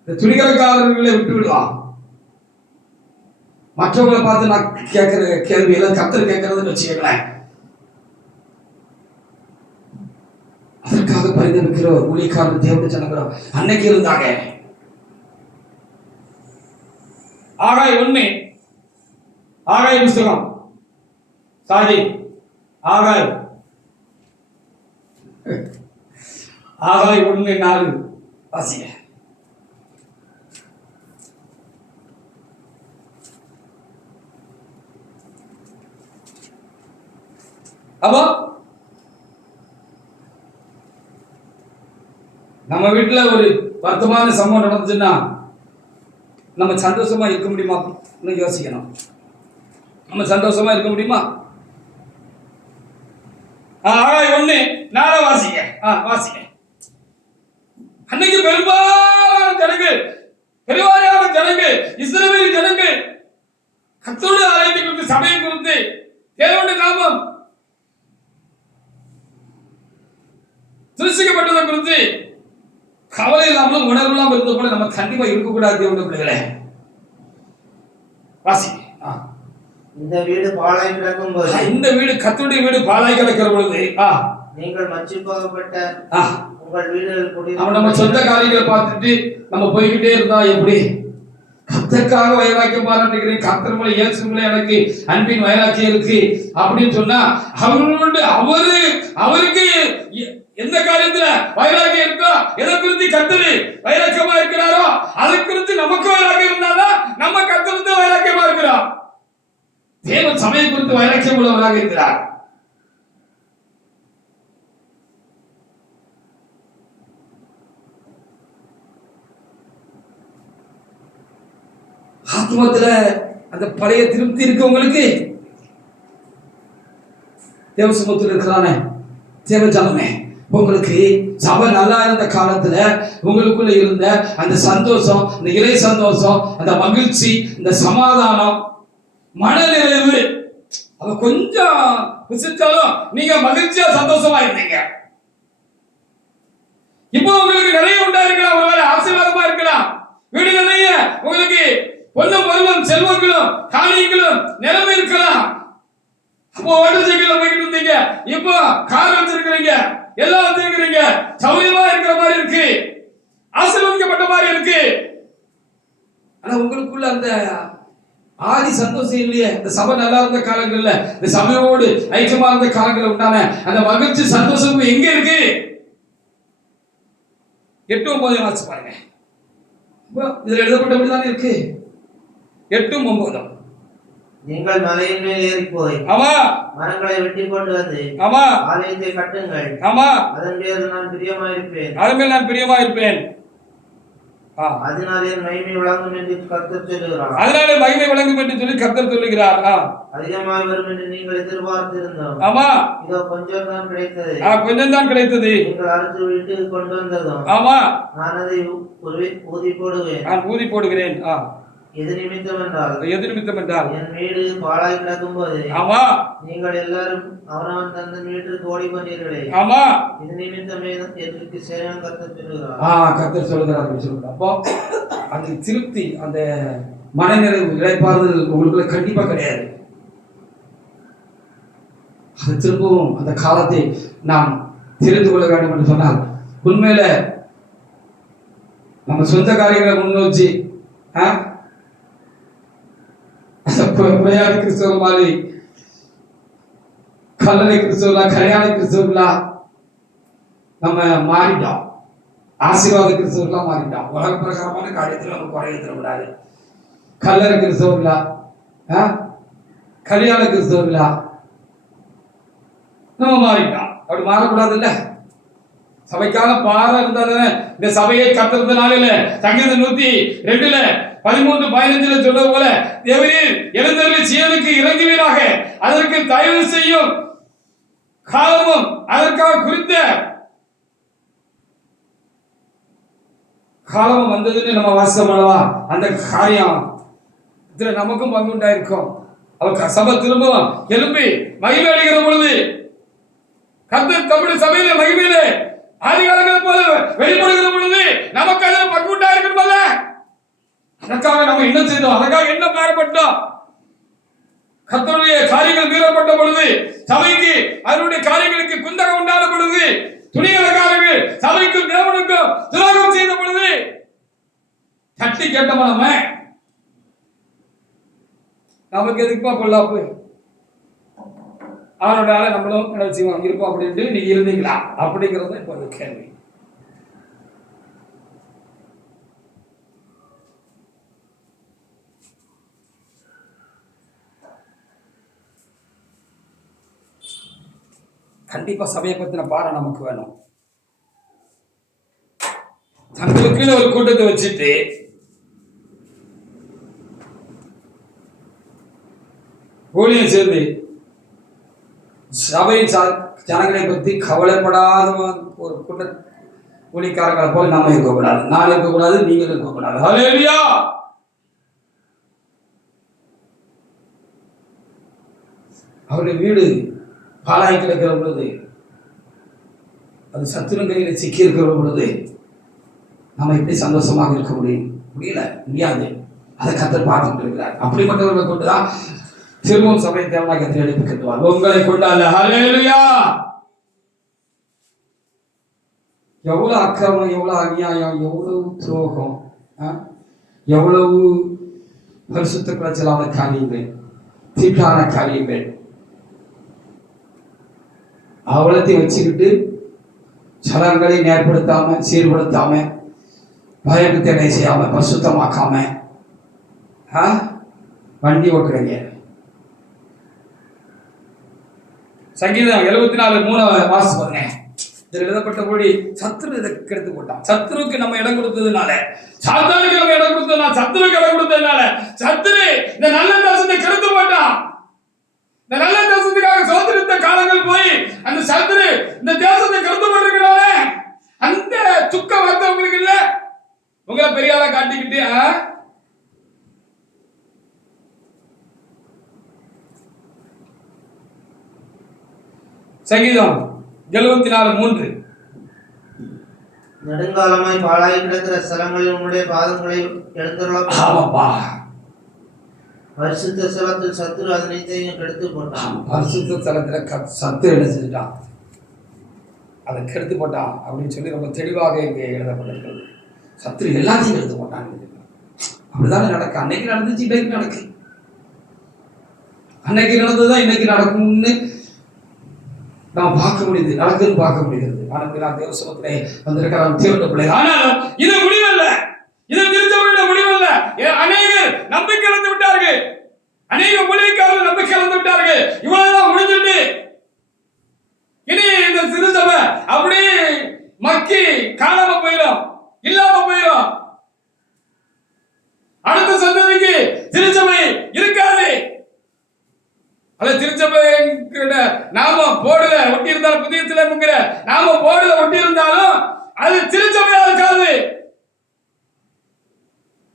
இந்த துணிகரக்காரர்களை விட்டு விடுவான். மற்றவங்களை பார்த்து நான் கேட்கிற கேள்வி எல்லாம் கர்த்தர் கேட்கறதுன்னு வச்சுக்கங்களேன். அதற்காக பரிதவிக்கிற ஊழியக்காரர் தேவனுடைய ஜனங்களோ அன்னைக்கு இருந்தாங்க. ஆகாய் 1, ஆகாய் புஸ்தகம், சாரி ஆகாய் 1:4 வாசிங்க. அப்போ நம்ம வீட்டுல ஒரு வருத்தமான சம்பவம் நடந்துச்சுன்னா நம்ம சந்தோஷமா இருக்க முடியுமா யோசிக்கணும். நம்ம சந்தோஷமா இருக்க முடியுமா? ஆகாய் 1:4 வாசிங்க. வாசிங்க. அன்னைக்கு பெரும்பாலான ஜனங்கள், பெருவாரியான ஜனங்கள், இஸ்ரவேல் ஜனங்கள் கர்த்தருடைய ஆலயத்தை குறித்து, சபையை குறித்து, தேவனுடைய நாமம் திருச்சிக்கப்பட்டதை குறித்து கவலை இல்லாமலும் உணர்வு இல்லாமல் இருந்த போல நம்ம கண்டிப்பா இருக்கக்கூடாது. தேவனுடைய பிள்ளைகளே வாசிங்க. இந்த வீடு பாழாய் கிடக்கும் போது, இந்த வீடு கர்த்தருடைய வீடு பாழாய் கிடக்கிற பொழுது நீங்கள் மச்சி போகப்பட்ட உங்கள் வீடுகள் நம்ம சொந்த காரியங்களை பார்த்துட்டு நம்ம போய்கிட்டே இருந்தா எப்படி? கர்த்தருக்காக வைராக்கியம் பாராட்டுகிறேன், கர்த்தர் மேல இயேசுவிலே எனக்கு அன்பின் வைராக்கியம் இருக்கு அப்படின்னு சொன்னா அவருக்கு எந்த காரியத்துல வைராக்கியம் இருக்கோ, எதை குறித்து கர்த்தர் வைராக்கியமா இருக்கிறாரோ அதை குறித்து நமக்கு வைராக்கியம் இருந்தாதான் நம்ம கர்த்தருக்கு வைராக்கியமா இருக்கிறோம். தேவன் சபையை குறித்து வைராக்கியம் உள்ளவராக இருக்கிறார். ஆத்மத்துல அந்த பழைய திருப்தி இருக்கவங்களுக்கு தேவ சமூகத்தில் இருக்கிறானே தேவ ஜனமே, உங்களுக்கு சபை நல்லா இருந்த காலத்துல உங்களுக்குள்ள இருந்த அந்த சந்தோஷம், இந்த இறை சந்தோஷம், அந்த மகிழ்ச்சி, இந்த சமாதானம், மனநிறைவு, அது கொஞ்சம் புசிச்சாலும் நீங்க மகிழ்ச்சியா சந்தோஷமா இருந்தீங்க. இப்போ உங்களுக்கு நிறைய உண்டா இருக்கலாம், ஒருவேளை ஆசீர்வாதமா இருக்கலாம், வீடு நிறைய உங்களுக்கு பொன்னும் பொருளும் செல்வங்களும் காணிகளும் நிலைமை இருக்கலாம். அப்போ ஓட்டர் சைக்கிள்ல போய்கிட்டு இருந்தீங்க, இப்போ கார் வச்சிருக்கிறீங்க, எல்லாம் வச்சிருக்கிறீங்க, சௌரியமா இருக்கிற மாதிரி இருக்கு, ஆசீர்வதிக்கப்பட்ட மாதிரி இருக்கு. ஆனா உங்களுக்குள்ள அந்த ஆதி சந்தோஷம் இல்லையே. இந்த சபை நல்லா இருந்த காலங்கள்ல, இந்த சபையோடு ஐக்கியமா இருந்த காலங்கள்ல உண்டான அந்த மகிழ்ச்சி சந்தோஷம் எங்க இருக்கு? 8-9 வாசி பாருங்க. இதுல எழுதப்பட்டபடிதான் இருக்கு. 8-9. நீங்கள் மலையின் மேல் ஏறி போய் மரங்களை வெட்டி கொண்டு வந்து ஆலயத்தை கட்டுங்கள், அதன் பேரில் நான் பிரியமாயிருப்பேன், அதன் மேல் நான் பிரியமாயிருப்பேன், அதனாலே மகிமை விளங்கும் என்று கர்த்தர் சொல்லுகிறார், அதனாலே மகிமை விளங்கும் என்று சொல்லி கர்த்தர் சொல்லுகிறார். அதிகமாய் வரும் என்று நீங்கள் எதிர்பார்த்திருந்தோம், இதோ கொஞ்சம் தான் கிடைத்தது, கொஞ்சம் தான் கிடைத்தது, நீங்கள் அறுத்து விட்டு கொண்டு வந்ததும் நான் அதை ஊதி போடுவேன், நான் ஊதி போடுகிறேன். எது நிமித்தம் என்றால் எது நிமித்தம் என்றால் என் வீடு பாழாய் கிடக்கும் போது ஆமா நீங்கள் எல்லாரும் அவனவன் தந்த வீட்டிற்கு ஓடிப்போனீர்களே ஆமா இது நிமித்தமே எனக்கு சேனம் கர்த்தர் சொல்லுகிறார். கர்த்தர் சொல்லுகிறார். அப்போ அந்த திருப்தி, அந்த மனநிறைவு, இளைப்பாறுதல் உங்களுக்குள்ள கண்டிப்பா கிடையாது. அது திரும்பவும் அந்த காலத்தை நாம் தெரிந்து கொள்ள வேண்டும் என்று சொன்னால், உண்மையில நம்ம சொந்த காரியங்களை முன்னோக்கி பிரயாண கிறிஸ்தவ மாதிரி கல்லறை கிறிஸ்தவர்களா, கல்யாண கிறிஸ்தவர்களா நம்ம மாறிட்டோம். ஆசீர்வாத கிறிஸ்தவர்களா மாறிட்டோம். உலக பிரகாரமான காரியத்தில் நம்ம குறை எழுதக்கூடாது. கல்லறை கிறிஸ்தவர்களா, கல்யாண கிறிஸ்தவர்களா நம்ம மாறிட்டோம். அப்படி மாறக்கூடாது இல்ல. சபைக்கான பாரம் இருந்தா தானே இந்த சபையை கத்துறதுனால இல்ல. சங்கீதம் 102 13-15 சொல்றது போல, தேவரீர் எழுந்தருளி சீயோனுக்கு இறங்குவீராக, அதற்கு தயவு செய்யும் காலமும் அதற்காக குறித்த காலமும் வந்ததுன்னு நம்ம வாசித்தோம் அல்லவா? அந்த காரியம் இதுல நமக்கும் பங்குண்டாயிருக்கும். அவர் சபை திரும்பவும் எழுப்பி மகிமை அடைகிற பொழுது, கர்த்தர் தமிழ் சபையில மகிமையில ஆதிகாலங்கள் போல வெளிப்படுகிற பொழுது நமக்கு அதில் பங்குண்டா இருக்கணும்ல. அதற்காக நம்ம என்ன செய்தோம்? அதற்காக என்ன பாரப்பட்டோம்? கர்த்தருடைய காரியங்கள் மீறப்பட்ட பொழுது, சபைக்கு அதனுடைய காரியங்களுக்கு குந்தகம் உண்டான பொழுது, துணிகரக்காரர்கள் சபைக்கும் தேவனுக்கும் துரோகம் செய்த பொழுது தட்டி கேட்டோமா? நமக்கு எதுக்குப்பா பொல்லாப்பு? அவனோட நம்மளும் நினைச்சுவோம் இருப்போம் அப்படின்ட்டு நீங்க இருந்தீங்களா அப்படிங்கிறது இப்போ ஒரு கேள்வி. கண்டிப்பா சபையை பத்தின பாரம் நமக்கு வேணும். தங்களுக்குன்னு ஒரு கூட்டத்தை வச்சுட்டு ஊழியம் சேர்ந்து சபையின் ஜனங்களை பற்றி கவலைப்படாத ஒரு கூட்ட ஊழியக்காரங்களை போல நாம இருக்கக்கூடாது. நான் இருக்கக்கூடாது, நீங்கள் இருக்கக்கூடாது. ஹல்லேலூயா. அவருடைய வீடு பாழாய் கிடக்கிற பொழுது, அது சத்துரு கையில் சிக்கி இருக்கிற பொழுது நம்ம எப்படி சந்தோஷமாக இருக்க முடியும்? முடியாது. அதை கர்த்தர் பார்த்துட்டு இருக்கிறார். அப்படிப்பட்டவர்களை கொண்டுதான் திரும்பவும் சபை தேவனாக கர்த்தர் எழுப்பி கட்டுவார். உங்களை கொண்டால. ஹல்லேலூயா. எவ்வளவு அக்கிரமம், எவ்வளவு அநியாயம், எவ்வளவு துரோகம், எவ்வளவு பரிசுத்த குலைச்சலான காரியங்கள், தீட்டான காரியங்கள், அவலத்தை வச்சுக்கிட்டு சலங்களை நேர்படுத்தாம, சீர்படுத்தாம, பயபக்தியை செய்யாம, பரிசுத்தமாக்காம வண்டி ஓட்டுறீங்க. சங்கீதம் 74:3 வாசிச்சு பாருங்க. இதில் எழுதப்பட்டபடி சத்துரு இதை கெடுத்து போட்டான். சத்துருக்கு நம்ம இடம் கொடுத்ததுனால, சாத்தானுக்கு நம்ம இடம் கொடுத்ததுனால, சத்துருக்கு இடம் கொடுத்ததுனால சத்துரு இந்த நல்ல தேசத்தை கெடுத்து போட்டான். இந்த நல்ல தேசத்துக்காக சோதரித்த காலங்கள் போய் அந்த சத்துரு இந்த தேசத்தை கெடுத்து போட்டிருக்கிறால, அந்த சுக்க வார்த்தை உங்களுக்கு இல்ல. உங்களை பெரிய ஆளா காட்டிக்கிட்டு சங்கீதம் 74:3 நெடுங்காலமாய் பாழாய் கிடக்கிற ஸ்தலங்களில் உன்னுடைய பாதங்களை எடுத்துள்ளோம். ஆமாப்பா. பரிசுத்த ஸ்தலத்தில் சத்துரு அதனைத்தையும் கெடுத்து போட்டான். பரிசுத்த ஸ்தலத்துல சத்து எடுத்துட்டான், அதை கெடுத்து போட்டான் அப்படின்னு சொல்லி ரொம்ப தெளிவாக இங்கே எழுதப்பட்டிருக்கிறது. சத்துரு எல்லாத்தையும் எடுத்து போட்டான். அப்படிதானே நடக்க. அன்னைக்கு நடந்துச்சு, இன்னைக்கு நடக்கு. அன்னைக்கு நடந்ததுதான் இன்னைக்கு நடக்கும்னு நாம் பார்க்க முடியுது, நடக்குன்னு பார்க்க முடிகிறது. ஆனால் தேவசமத்திலே வந்திருக்கிறார் தேவனுடைய பிள்ளை. ஆனாலும் இது முடிவல்ல, இது திருச்சபையுடைய முடிவல்ல. அநேகர் நம்பிக்கை இழந்து விட்டார்கள், அநேக ஊழியக்காரர்கள் நம்பிக்கை இழந்து விட்டார்கள். இவ்வளவுதான் முடிஞ்சிட்டு இனி இந்த திருச்சபை அப்படியே மக்கி காணாம போயிடும், இல்லாம போயிடும். அடுத்த சந்ததிக்கு திருச்சபை இருக்காது. அது திருச்சபை நாம போர்டுல ஒட்டி இருந்தாலும், புதிய சிலைமுங்கிற நாம போர்டுல ஒட்டி இருந்தாலும் அது திருச்சபையா இருக்காது.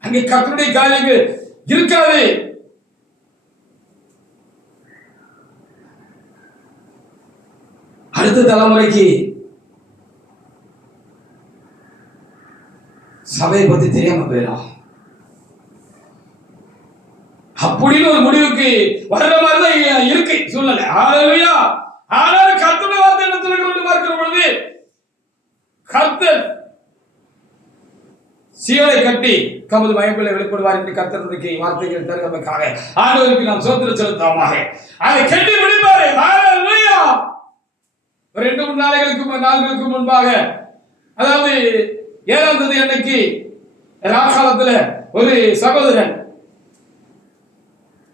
அங்கே கர்த்தருடைய காரியங்கள் இருக்காது. அடுத்த தலைமுறைக்கு சபையை பத்தி தெரியாம போயிடும். அப்படின்னு ஒரு முடிவுக்கு வர்ற மாதிரிதான் இருக்கு சூழ்நிலை. ஹல்லேலூயா. ஆனால் கர்த்தருடைய வார்த்தை என்ன சொல்லுகிறது பார்க்கிற பொழுது, கர்த்தர் சீயோனை கட்டி கமது மகிமையிலே வெளிப்படுவார் என்று கர்த்தருக்கு வார்த்தைகள் தருவதற்காக ஆண்டவருக்கு நாம் ஸ்தோத்திரம் செலுத்துவோமாக. அதை கட்டி முடிப்பாரு. ஹல்லேலூயா. 2-3 நாட்களுக்கு முன்பாக, அதாவது 7ஆம் தேதி அன்னைக்கு ராக்காலத்துல ஒரு சகோதரன்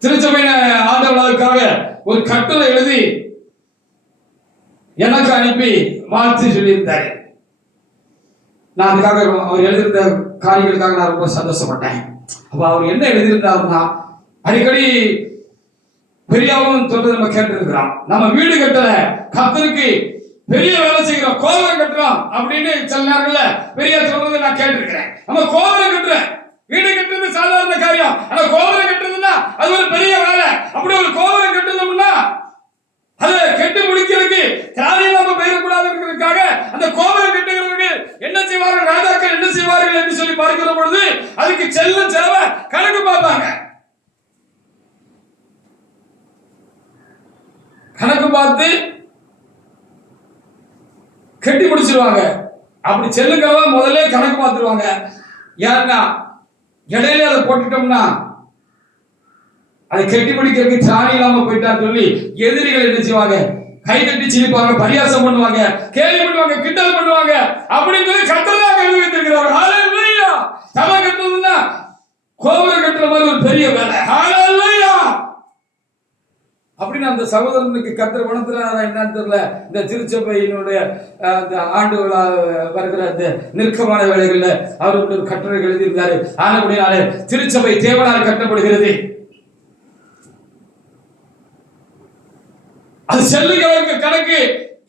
திருச்சபையின ஆண்டவர்களுக்காக ஒரு கட்டுரை எழுதி எனக்கு அனுப்பி வாழ்த்து சொல்லியிருந்தாரு. நான் அதுக்காக அவர் எழுதியிருந்த காரியங்களுக்காக நான் ரொம்ப சந்தோஷப்பட்டேன். அப்ப அவர் என்ன எழுதியிருந்தாருன்னா, அடிக்கடி பெரியாவும் சொல்றது நம்ம கேட்டிருக்கிறோம். நம்ம வீடு கட்டல, கர்த்தருக்கு பெரிய வேலை செய்கிறோம், கோபுரம் கட்டுறோம் அப்படின்னு சில நேரங்கள்ல பெரியார் சொல்றதை நான் கேட்டிருக்கிறேன். நம்ம கோபுரம் கட்டுறேன், வீடு கட்டுறது சாதாரண காரியம், ஆனா கோபுரம் கட்டுறதுன்னா அது ஒரு பெரிய வேலை. அப்படி ஒரு கோபுரம் கட்டணும்னா அதை கட்டி முடிக்கிறதுக்கு காரியம் நம்ம பெயரக்கூடாதுங்கிறதுக்காக அந்த கோபுரம் கட்டுகிறவர்கள் என்ன செய்வார்கள், ராஜாக்கள் என்ன செய்வார்கள் என்று சொல்லி பார்க்கிற பொழுது அதுக்கு செல்லும் செலவை கணக்கு பார்ப்பாங்க. கணக்கு பார்த்து கட்டி முடிச்சிருவாங்க. அப்படி செல்லுங்களா முதல்ல கணக்கு பார்த்துருவாங்க. ஏன்னா இடையில அதை போட்டுட்டோம்னா அதை கட்டி முடிக்கிறதுக்கு திராணி இல்லாம போயிட்டான்னு சொல்லி எதிரிகள் என்ன செய்வாங்க, கை கட்டி சிரிப்பாங்க, பரியாசம் பண்ணுவாங்க, கேலி பண்ணுவாங்க, கிண்டல் பண்ணுவாங்க. அப்படின்னு சொல்லி கர்த்தர் தான் எழுதி வைத்திருக்கிறார். ஹல்லேலூயா. சபை கட்டுறதுன்னா கோபுரம் கட்டுற மாதிரி ஒரு பெரிய வேலை. ஹல்லேலூயா. அப்படின்னு அந்த சகோதரனுக்கு கர்த்தர் குணத்தினாரா என்னன்னு தெரியல, இந்த திருச்சபையினுடைய அந்த ஆண்டு விழா வருகிற அந்த நெருக்கமான வேலைகள்ல அவர் ஒரு கட்டுரை எழுதியிருந்தாரு. ஆனபடினாலே திருச்சபை தேவனால் கட்டப்படுகிறது. அது செல்லுகளுக்கு கணக்கு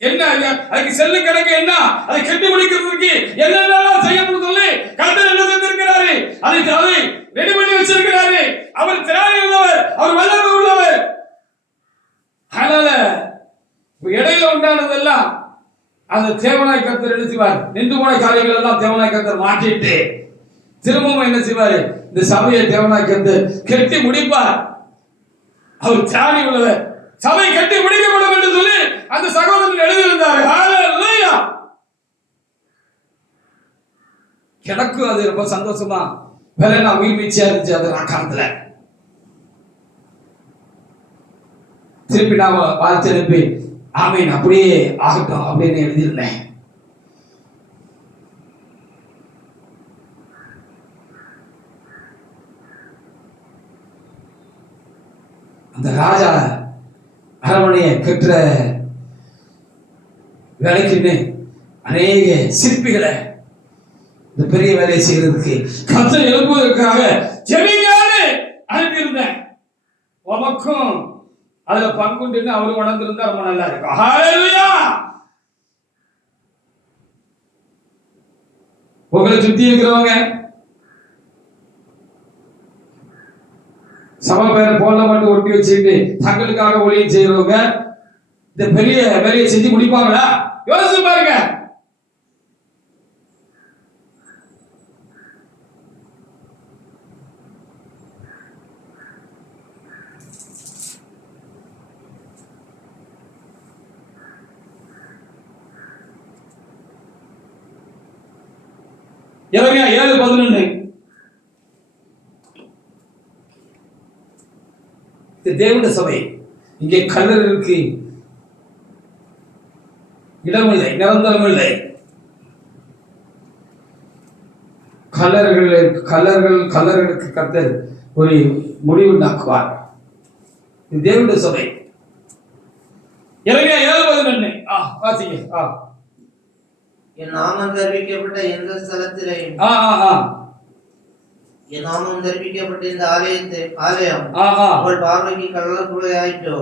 என்ன, அதுக்கு செல்லு கணக்கு என்ன, அதை கட்டி முடிக்கிறதுக்கு என்னென்னலாம் செய்யணும் சொல்லி கர்த்தர் என்ன செஞ்சிருக்கிறாரு, அதை ரெடி பண்ணி வச்சிருக்கிறாரு. அவர் திராணி உள்ளவர், அவர் வல்லமை உள்ளவர். அதனால இடையில உண்டானதெல்லாம் அந்த தேவனாய் கர்த்தர் என்ன செய்வார், நின்று போன காரியங்கள் எல்லாம் தேவனாய் கர்த்தர் மாற்றிட்டு திரும்பவும் என்ன செய்வார், இந்த சபையை தேவனாய் கர்த்தர் கட்டி முடிப்பார். அவர் திராணி உள்ளவர், சபை கட்டி முடிக்கப்படும் என்று சொல்லி அந்த சகோதரன் எழுதியிருந்தார். ஹல்லேலூயா. எனக்கு அது ரொம்ப சந்தோஷமா வேலை நான் உயிர்மீச்சியா இருந்துச்சு. அது காலத்துல திருப்பி நான் வாழ்த்து எழுப்பி ஆமீன் அப்படியே ஆகட்டும் அப்படின்னு எழுதியிருந்தேன். அந்த ராஜா அரண்மனையை கட்டுற வேலைக்குன்னு அநேக சிற்பிகளை இந்த பெரிய வேலையை செய்யறதுக்கு கர்த்தர் எழுப்புவதற்காக ஜெபிங்கன்னு அனுப்பியிருந்தேன். உமக்கும் அதுல பங்குண்டு அவரு உணர்ந்திருந்தா ரொம்ப நல்லா இருக்கும். ஹல்லேலூயா. உங்களை சுத்தி இருக்கிறவங்க சபை பேரை போல மட்டும் ஒட்டி வச்சுக்கிட்டு தங்களுக்காக ஒளியை செய்யறவங்க இந்த பெரிய வேலையை செஞ்சு முடிப்பாங்களா? யோசிச்சு பாருங்க. எரேமியா 7:11 தேவனுடைய சபை. இங்கே கல்லர்களுக்கு இடமில்லை, நிரந்தரமில்லை. கல்லர்களுக்கு கர்த்தர் ஒரு முடிவுண்டாக்குவார். இது தேவனுடைய சபை. எரேமியா 7:11 வாசிங்க. என் நாமம் தெரிவிக்கப்பட்ட எந்த ஸ்தலத்திலேயும் என் நாமம் தெரிவிக்கப்பட்ட இந்த ஆலயம் உங்கள் பார்வைக்கு கள்ளக்குள்ளே ஆயிட்டோ,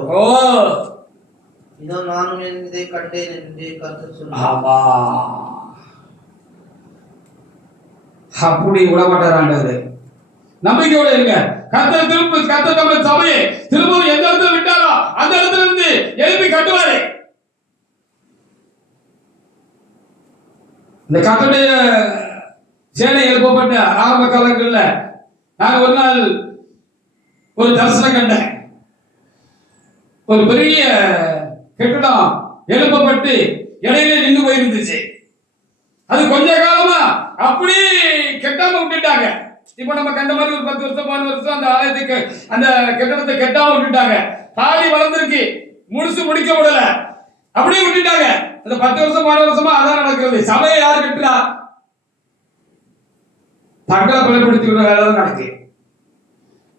இதோ நானும் இதை கண்டேன் என்று கர்த்தர் சொன்னார். அப்படி விடமாட்டார் ஆண்டவர். நம்பிக்கையோட இருங்க. கர்த்தர் தம்முடைய சபையை திரும்பவும் எந்த இடத்துல விட்டாரோ அந்த இடத்துல இருந்து எழுப்பி கட்டுவாரு. இந்த கர்த்தருடைய சேனை எழுப்பப்பட்ட ஆரம்ப காலங்கள்ல நான் ஒரு நாள் ஒரு தரிசனம் கண்டேன். ஒரு பெரிய கட்டிடம் எழுப்பப்பட்டு இடையில நின்று போயிருந்துச்சு. அது கொஞ்ச காலமா அப்படி கெட்டாம விட்டுட்டாங்க. இப்ப நம்ம கண்ட மாதிரி ஒரு 10 வருஷம் 15 வருஷம் அந்த ஆலயத்துக்கு அந்த கட்டடத்தை கெட்டாம விட்டுட்டாங்க. பாதி வளர்ந்துருக்கு, முழுசு முடிக்க விடல, அப்படியே விட்டுட்டாங்க. அந்த 10 வருஷம் 15 வருஷமா அதான் நடக்கிறது. சபையை யாரு கட்டுறா? தங்களை பலப்படுத்தி விடுற வேலை தான் நடக்கு.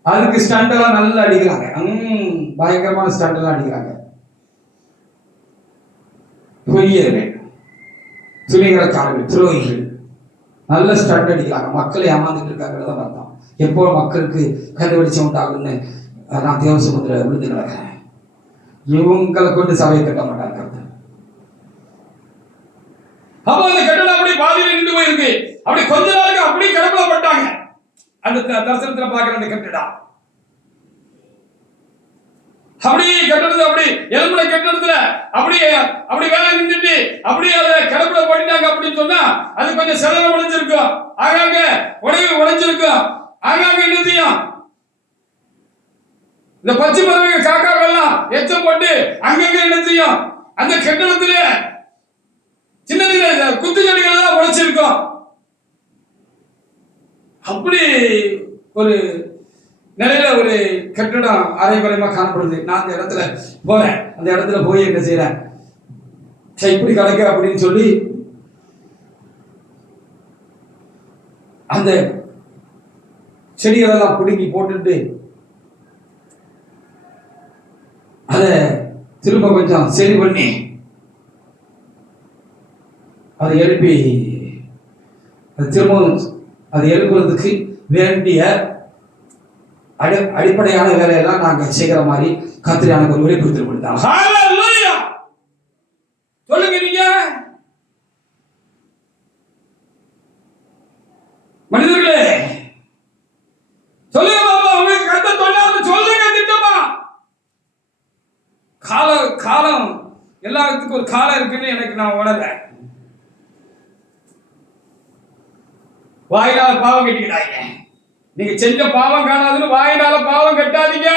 அதுக்கு ஸ்டண்ட் எல்லாம் நல்லா அடிக்கிறாங்க. பயங்கரமான ஸ்டண்ட் எல்லாம் அடிக்கிறாங்க. பொய்யர்கள், துணிகரக்காரர்கள், துரோகிகள் நல்ல ஸ்டண்ட் அடிக்கிறாங்க. மக்களை ஏமாந்துட்டு இருக்காங்கிறத அர்த்தம். எப்போ மக்களுக்கு கண்டுபிடிச்ச உண்டாகுன்னு நான் தேவசமுத்திர விழுந்து கிடக்கிறேன். இவங்களை கொண்டு சபையை கட்ட மாட்டாங்க. அப்போ அந்த கட்டணம் அப்படி பாதியில நின்று போயிருக்கு. அப்படி கொஞ்ச நாளுக்கு அப்படி கிளப்பப்பட்டாங்க. அந்த தரிசனத்துல பாக்குற அந்த கட்டிடம் அப்படி கட்டணத்தை அப்படி எலும்புல கட்டணத்துல அப்படி வேலை நின்றுட்டு அப்படியே அதை கிளப்புல போட்டாங்க அப்படின்னு சொன்னா அது கொஞ்சம் செலவு உடைஞ்சிருக்கும், ஆகாங்க உடைஞ்சிருக்கும், ஆகாங்க என்ன செய்யும்? இந்த பச்சை பறவை காக்காக்கெல்லாம் எச்சம் போட்டு அங்கங்க என்ன செய்யும்? அந்த கட்டணத்துல சின்ன சின்ன குத்து செடிகள் தான் உடைச்சிருக்கும். அப்படி ஒரு நிலையில ஒரு கட்டடம் அரைகுறைமா காணப்படுது. நான் அந்த இடத்துல போறேன். அந்த இடத்துல போய் என்ன செய்யறேன்? இப்படி கிடக்கு அப்படின்னு சொல்லி அந்த செடிகள் எல்லாம் பிடுங்கி போட்டுட்டு அதை திரும்ப கொஞ்சம் சரி பண்ணி அதை எழுப்பி திரும்பவும் அதை எழுப்புறதுக்கு வேண்டிய அடிப்படையான வேலையெல்லாம் நாங்க செய்கிற மாதிரி கர்த்தர் எனக்கு ஒரு வெளிப்படுத்தி கொடுத்தாங்க. சொல்லுங்க நீங்க மனிதர்களே, சொல்லுங்க பாப்பா, உங்களுக்கு கர்த்தர் சொன்னாரு சொல்லுங்க திட்டமா. காலம் எல்லாத்துக்கும் ஒரு காலம் இருக்குன்னு எனக்கு நான் உணர்றேன். வாயினால பாவம் கட்டிக்கிறாங்க. நீங்க செஞ்ச பாவம் காணாதுன்னு வாயினால பாவம் கட்டாதீங்க.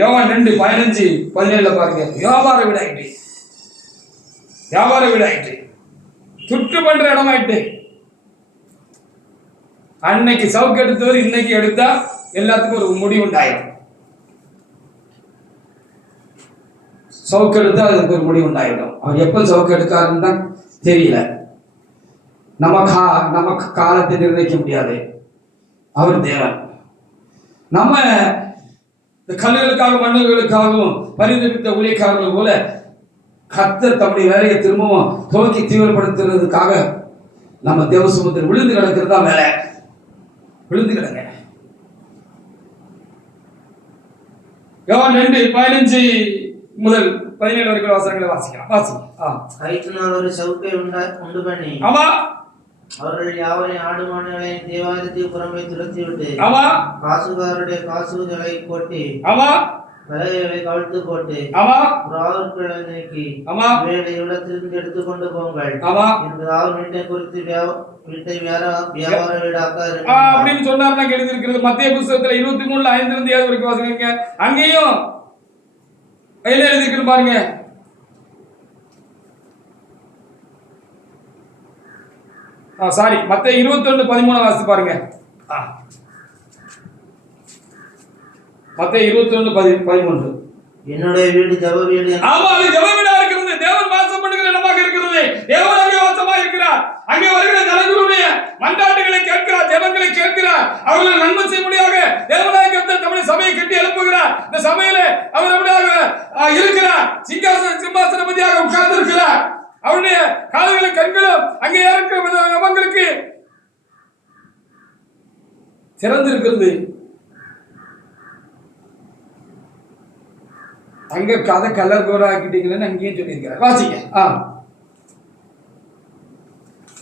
யோவான் 2:15-17 பாருங்க. வியாபார வீடாயிட்டு சுற்று பண்ற இடமாயிட்டு. அன்னைக்கு சவுக்கு எடுத்தவர் இன்னைக்கு எடுத்தா எல்லாத்துக்கும் ஒரு முடிவு உண்டாயிரும். சவுக்கு எடுத்தா அதுக்கு ஒரு முடிவு உண்டாயிடும். அவர் எப்ப சவுக்கு எடுக்காருன்னு தான் தெரியல. நமக்கு காலத்தை நிர்ணயிக்க முடியாது. அவர் தேவன். நம்ம இந்த கல்லுகளுக்காக மண்ணுகளுக்காகவும் பரிந்துரைத்த ஊழியக்காரர்கள் போல கர்த்தர் தம்முடைய வேலையை திரும்பவும் துவக்கி தீவிரப்படுத்துறதுக்காக நம்ம தேவசமுத்திரம் விழுந்து கிடக்கிறது தான் வேலை. விழுந்து கிடங்க. யோவான் 2:15 முதல் 17 வரைக்கும் வசனங்களை வாசிக்கலாம். கயிற்றினால் ஒரு சவுக்கை உண்டு பண்ணி ஆமா அவர்கள் யாவரையும் ஆடு மாடுகளையும் தேவாலயத்துக்கு புறம்பே துரத்தி விட்டு ஆமா காசுகாரருடைய காசுகளை கொட்டி ஆமா விலைகளை கவிழ்த்து போட்டு ஆமா புறாவர்களை நீக்கி ஆமா வேலை இடத்திலிருந்து எடுத்துக்கொண்டு போங்கள் ஆமா என்பதாவது வீட்டை குறித்து வீட்டை வியாபார வீடாக்க அப்படின்னு சொன்னார். எழுதி இருக்கிறது மத்திய புஸ்தகத்துல 23:5-7 வரைக்கும் வாசிங்க. அங்கேயும் கையில எழுதிருக்கு பாருங்க. சாரி, மத்தேயு 21:13 வாசித்து பாருங்க. மத்தேயு 21:13 என்னுடைய வீடு ஜெப வீடு. ஆமா, அது ஜெப வீடா இருக்கிறது. தேவன் வாசம் பண்ணுகிற இடமாக இருக்கிறது. தேவன் அங்கே வாசமா இருக்கிறார். அங்கே வருகிற ஜனங்களுடைய மன்றாட்டுகளை கேட்கிறார், ஜெபங்களை கேட்கிறார். அவர்கள் நன்மை செய்யும்படியாக தேவனாகிய கர்த்தர் தம்முடைய சபையை கட்டி எழுப்புகிறார். இந்த சபையில அவர் அப்படியாக இருக்கிறார். சிம்மாசனபதியாக உட்கார்ந்து இருக்கிறார். அவருடைய காதுகளும் கண்களும் அங்கே இருக்கிற நபங்களுக்கு திறந்திருக்கிறது. அங்க கதை கலர் கோரா ஆக்கிட்டீங்களன்னு அங்கேயும் சொல்லியிருக்கிறார். வாசிங்க.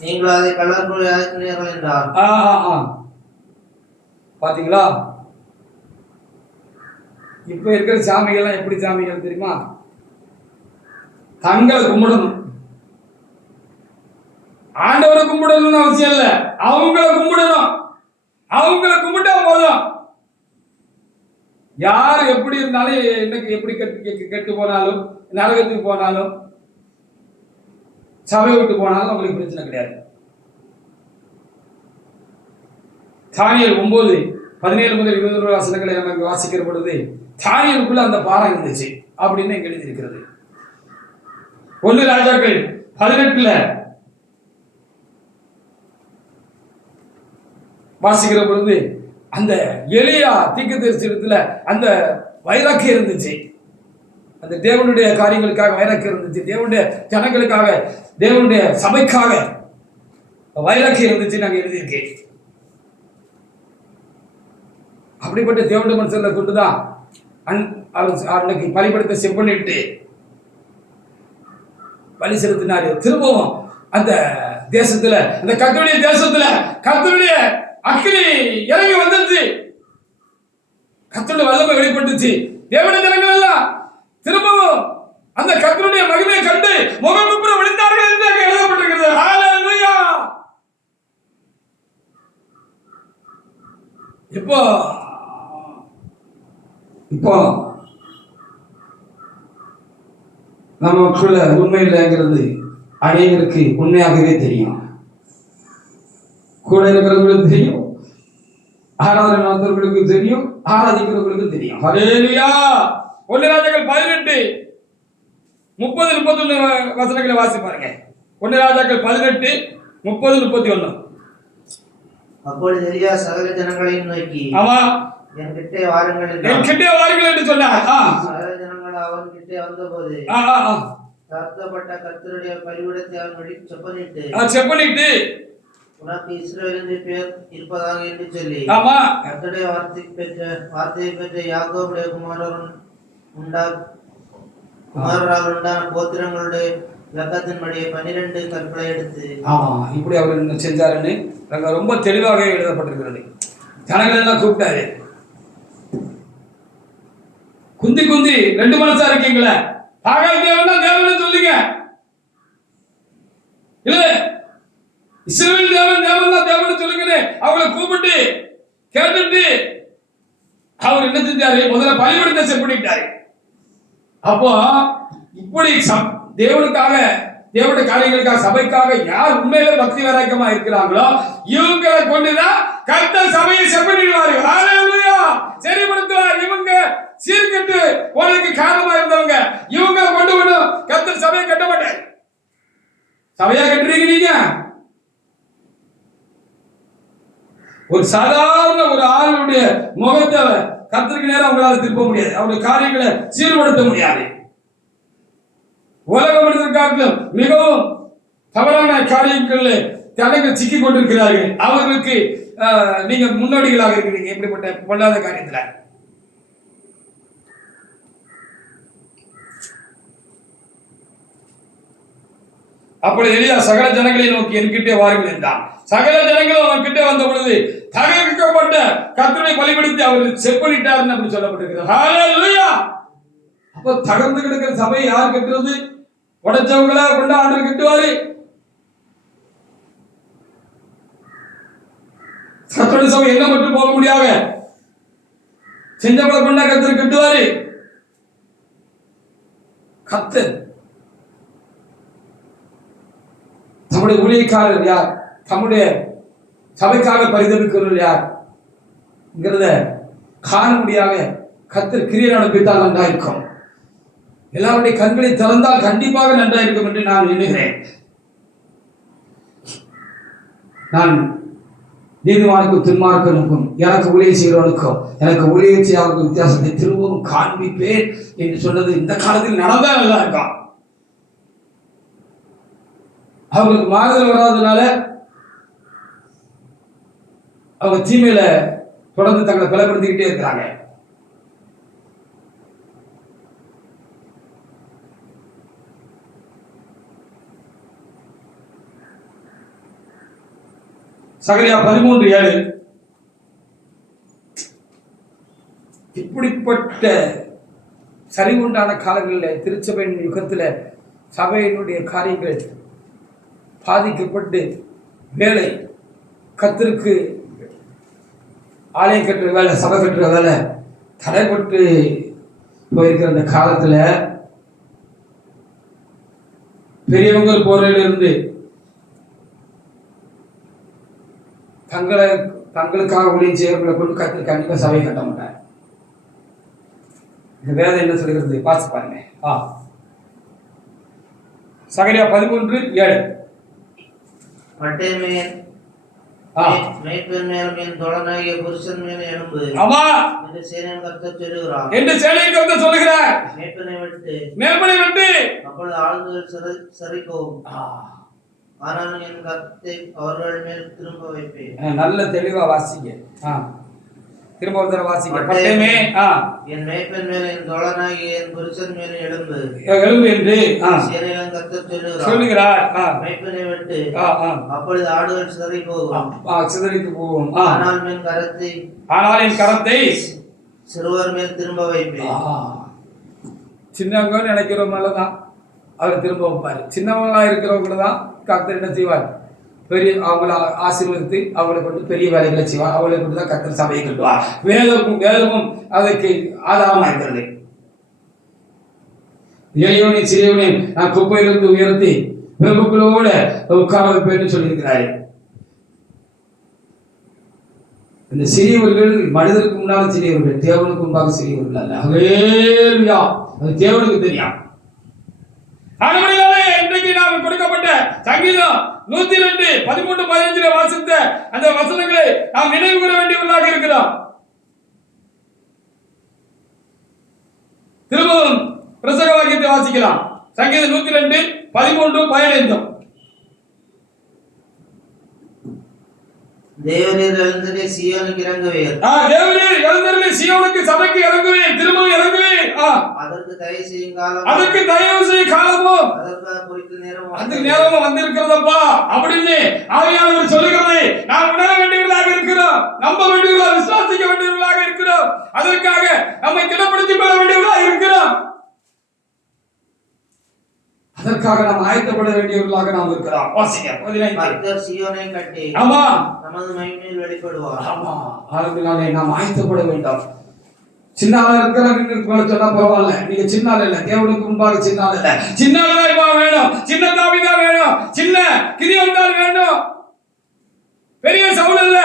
நீங்கள் அதை கள்ளக்குறையாக்கினீர்கள் என்றார். பாத்தீங்களா? இப்ப இருக்கிற சாமிகள்லாம் எப்படி சாமிகள் தெரியுமா? தங்களை கும்பிடணும், ஆண்டவரை கும்பிடணும்னு அவசியம் இல்ல, அவங்கள கும்பிடணும். அவங்கள கும்பிட்டா போதும். யார் எப்படி இருந்தாலும், இன்னைக்கு எப்படி கெட்டு போனாலும், நரகத்துக்கு போனாலும், சபை விட்டு போனாலும் அவங்களுக்கு பிரச்சனை கிடையாது. தானியேல் 9:17 முதல் 21 வசனங்களை நமக்கு வாசிக்கிற பொழுது தானியேலுக்குள்ள அந்த பாரம் இருந்துச்சு அப்படின்னு இங்க எழுதியிருக்கிறது. 1 ராஜாக்கள் 18 வாசிக்கிற பொழுது அந்த எலியா தீர்க்கதரிசனத்துல அந்த வைராக்கியம் இருந்துச்சு. அந்த தேவனுடைய காரியங்களுக்காக வைராக்கியம் இருந்துச்சு, தேவனுடைய ஜனங்களுக்காக, தேவனுடைய சபைக்காக வைராக்கியம் இருந்துச்சு நாங்க எழுதியிருக்கேன். அப்படிப்பட்ட தேவனுடைய மனுஷனை கொண்டுதான் அன்னைக்கு பலிபடத்தை செப்பனிட்டு பலி செலுத்தினாரு. திரும்பவும் அந்த தேசத்துல, அந்த கர்த்தருடைய தேசத்துல கர்த்தருடைய அக்கினி இறங்கி வந்துருச்சு, கர்த்தருடைய வல்லமை வெளிப்பட்டுச்சு. தேவனுடைய ஜனங்கள் எல்லாம் திரும்பவும் அந்த கர்த்தருடைய மகிமையை கண்டு முகங்குப்புற விழுந்தார்கள் என்று அங்கே எழுதப்பட்டிருக்கிறது. ஹல்லேலூயா! இப்போ நமக்குள்ள உண்மை இல்லைங்கிறது அநேகருக்கு உண்மையாகவே தெரியும். கூட இருக்கிறவங்களுக்கு தெரியும், ஆராதனை நடத்துறவங்களுக்கு தெரியும், ஆராதிக்கிறவங்களுக்கு தெரியும். ஹல்லேலூயா! 1 ராஜாக்கள் 18:30-31 வசனங்களை வாசி பாருங்க. 1 ராஜாக்கள் 18:30-31. அப்பொழுது எலியா சகல ஜனங்களையும் நோக்கி, ஆமா, என்கிட்டே வாருங்கள் என்று சொன்னார். சகல ஜனங்கள் அவன் கிட்டே வந்தபோது தாழ்த்தப்பட்ட கர்த்தருடைய பலிபீடத்தை அவன் செப்பனிட்டு உனக்கு இஸ்ரவேலின் பேர் இருப்பதாக என்று சொல்லி, கர்த்தருடைய வார்த்தையை பெற்ற யாக்கோபுடைய குமாரரால் உண்டான கோத்திரங்களுடைய இலக்கத்தின்படியே 12 கற்களை எடுத்து, இப்படி அவர் என்ன செஞ்சாருன்னு ரொம்ப தெளிவாக எழுதப்பட்டிருக்கிறது. ஜனங்கள் எல்லாம் கூப்பிட்டாரு, குந்தி 2 மனசா இருக்கீங்களே, ஆகால் தேவனா தேவனை சொல்லுங்க, இல்ல இஸ்ரவேல் தேவனா தேவனை சொல்லுங்க. அவங்களை கூப்பிட்டு கேட்டுட்டு அவர் என்ன செஞ்சாரு? முதல்ல பலிபீடத்தை செப்பனிட்டாரு. அப்போ இப்படி தேவனுக்காக, தேவனுடைய காரியங்களுக்காக, சபைக்காக யார் உண்மையிலே பக்தி வைராக்கியமா இருக்கிறாங்களோ இவங்களை கொண்டுதான் கர்த்தர் சபையை செப்பனிடுவார்கள். ஹல்லேலூயா! சரிப்படுத்துவார். இவங்க சீர்கெட்டு உனக்கு காரணமா இருந்தவங்க இவங்க கொண்டு விடும். கர்த்தர் சபையை கட்ட மாட்டார். சபையா கட்டுறீங்க நீங்க? ஒரு சாதாரண ஒரு ஆளுடைய முகத்தை கர்த்தருக்கு நேரம் அவங்களால திருப்ப முடியாது, அவருடைய காரியங்களை சீர்படுத்த முடியாது. உலக மனிதர்களும் மிகவும் தவறான காரியங்களில் தனங்கள் சிக்கிக் கொண்டிருக்கிறார்கள். அவர்களுக்கு நீங்க முன்னோடிகளாக இருக்கிறீங்க இப்படிப்பட்ட பொல்லாத காரியத்துல. அப்படி எலியா சகல ஜனங்களை நோக்கி என்கிட்டே வாருங்கள் என்றான். சகல ஜனங்களும் அவன் கிட்டே வந்த பொழுது தகர்க்கப்பட்ட கர்த்தரை பலிபீடத்தை அவர் செப்பனிட்டார்னு அப்படி சொல்லப்பட்டிருக்கிறது. ஹல்லேலூயா! அப்ப தகர்ந்து கிடக்கிற சபையை யார் கட்டுறது? உடைச்சவங்களா கொண்டு ஆண்டவர் கட்டுவாரு. கர்த்தருடைய சபை என்ன மட்டும் போக முடியாத செஞ்சவங்களை கொண்டா கர்த்தர் கட்டுவாரு. கர்த்தர் தம்முடைய ஊழியக்காரர் யார், தம்முடைய சபைக்காக பரிதவிக்கிறவர் யார் காண முடியாத கர்த்தர் கிரியை நடப்பித்தால் நன்றாயிருக்கும். எல்லாருடைய கண்களை திறந்தால் கண்டிப்பாக நன்றாயிருக்கும் என்று நான் எண்ணுகிறேன். நான் நீதிமானுக்கும் துன்மார்க்கனுக்கும் எனக்கு ஊழிய செய்கிறவனுக்கும் எனக்கு ஊழிய செய்யாத வித்தியாசத்தை திரும்பவும் காண்பிப்பேன் என்று சொன்னது இந்த காலத்தில் நடந்தா நல்லா இருக்கும். அவங்களுக்கு மாறுதல் வராதனால அவங்க தீமையில தொடர்ந்து தங்களை பலப்படுத்திக்கிட்டே இருக்கிறாங்க. சகரியா 13:7. இப்படிப்பட்ட சரிவுண்டான காலங்களில் திருச்சபையின் யுகத்தில் சபையினுடைய காரியங்கள் பாதிக்கப்பட்டு வேலை கர்த்தருக்கு ஆலயம் கட்டுற வேலை சபை கட்டுற வேலை தடைப்பட்டு போயிருக்கிற அந்த காலத்தில் பெரியவங்க போரிலிருந்து தங்களுக்காக ஊழியம் செய்யறவங்களை கொண்டு கர்த்தர் கண்டிப்பா சபை கட்ட மாட்டார். இந்த வேதம் என்ன சொல்கிறது வாசி பாருங்க. சகரியா 13:7. மேய்ப்பன் மேலும் என் தோழனாகிய புருஷன் மேல் எழும்பு என்று சேனையின் கர்த்தர் சொல்லுகிறார் என்று சேனையின் கர்த்தர் சொல்லுகிறார். மேய்ப்பனை விட்டு அப்பொழுது ஆளுநர்கள் சரிக்கவும், ஆனால் என் கர்த்தரை அவர்கள் மேல் திரும்ப வைப்பேன். நல்ல தெளிவா வாசிங்க. திரும்ப ஒரு தடவை வாசிங்க. பட்டயமே என் மேய்ப்பன் மேல் என் தோழனாகிய என் புருஷன் மேல் எழும்பு என்று சேனையின் கர்த்தர் சொல்லுகிறார். மேய்ப்பனை விட்டு அப்பொழுது ஆடுகள் சிதறித்து போகும், ஆனால் என் கரத்தை சிறுவர் மேல் திரும்ப வைப்பேன். சின்னவங்க நினைக்கிறவங்கதான் அவர் திரும்ப வைப்பாரு. சின்னவங்களா இருக்கிறவங்க தான் கர்த்தர் என்ன செய்வார், பெரிய அவங்கள ஆசீர்வதித்து அவங்களை கொண்டு பெரிய வேலைகளை செய்வார். அவங்களை கொண்டு தான் கர்த்தர் சபையை கட்டுவார். வேதமும் அதற்கு ஆதாரமாக இருக்கிறது. எளியவனையும் சிறியவனையும் நான் குப்பையிலிருந்து உயர்த்தி பிரபுக்களோட உட்கார வைப்பேன்னு சொல்லியிருக்கிறாரு. இந்த சிறியவர்கள் மனிதருக்கு முன்னாலும் சிறியவர்கள், தேவனுக்கு முன்பாக சிறியவர்கள் அல்ல. ஹல்லேலூயா, அது தேவனுக்கு தெரியும். இன்றைக்கு நாம் கொடுக்கப்பட்ட சங்கீதம் 102 13 15 வாசித்த அந்த வசனங்களை நாம் நினைவு கூற வேண்டியவர்களாக இருக்கிறோம். திரும்பவும் பிரசங்க வாக்கியத்தை வாசிக்கலாம். சங்கீதம் 102 13 15. தேவரீர் எழுந்தருளி சீயோனுக்கு இறங்குவீர். தேவரீர் எழுந்தருளி சீயோனுக்கு சபைக்கு இறங்குவீர், திரும்பவும் இறங்குவீர். அதற்கு தயவு செய்யும் காலம், அதற்கு தயவு செய்யும் காலமும் அந்த நேரமும் வந்திருக்கிறதப்பா அப்படின்னு ஆவியானவர் சொல்லுகிறதை நாம் உணர வேண்டியவர்களாக இருக்கிறோம், நம்ப வேண்டியவர்களாக, விசுவாசிக்க வேண்டியவர்களாக இருக்கிறோம். அதற்காக நம்மை திடப்படுத்திக் கொள்ள வேண்டியவர்களாக இருக்கிறோம். அதற்காக நாம் ஆயத்தப்பட வேண்டியவர்களாக நாம் இருக்கிறோம். வாசிங்க 15. சீயோனை கட்டி ஆமா நமது மகிமையில் வெளிப்படுவார். ஆமா, ஆளுங்களாலே நாம் ஆயத்தப்பட வேண்டும். சின்ன ஆளா இருக்கிறாங்க சொன்னா பரவாயில்ல, நீங்க சின்ன ஆள் இல்ல, தேவனுக்கு முன்பாக சின்ன ஆள் இல்ல. சின்ன ஆள் வேணும், சின்ன தாவீதா வேணும், சின்ன கிதியோன் தான் வேணும், பெரிய சவுல் இல்ல,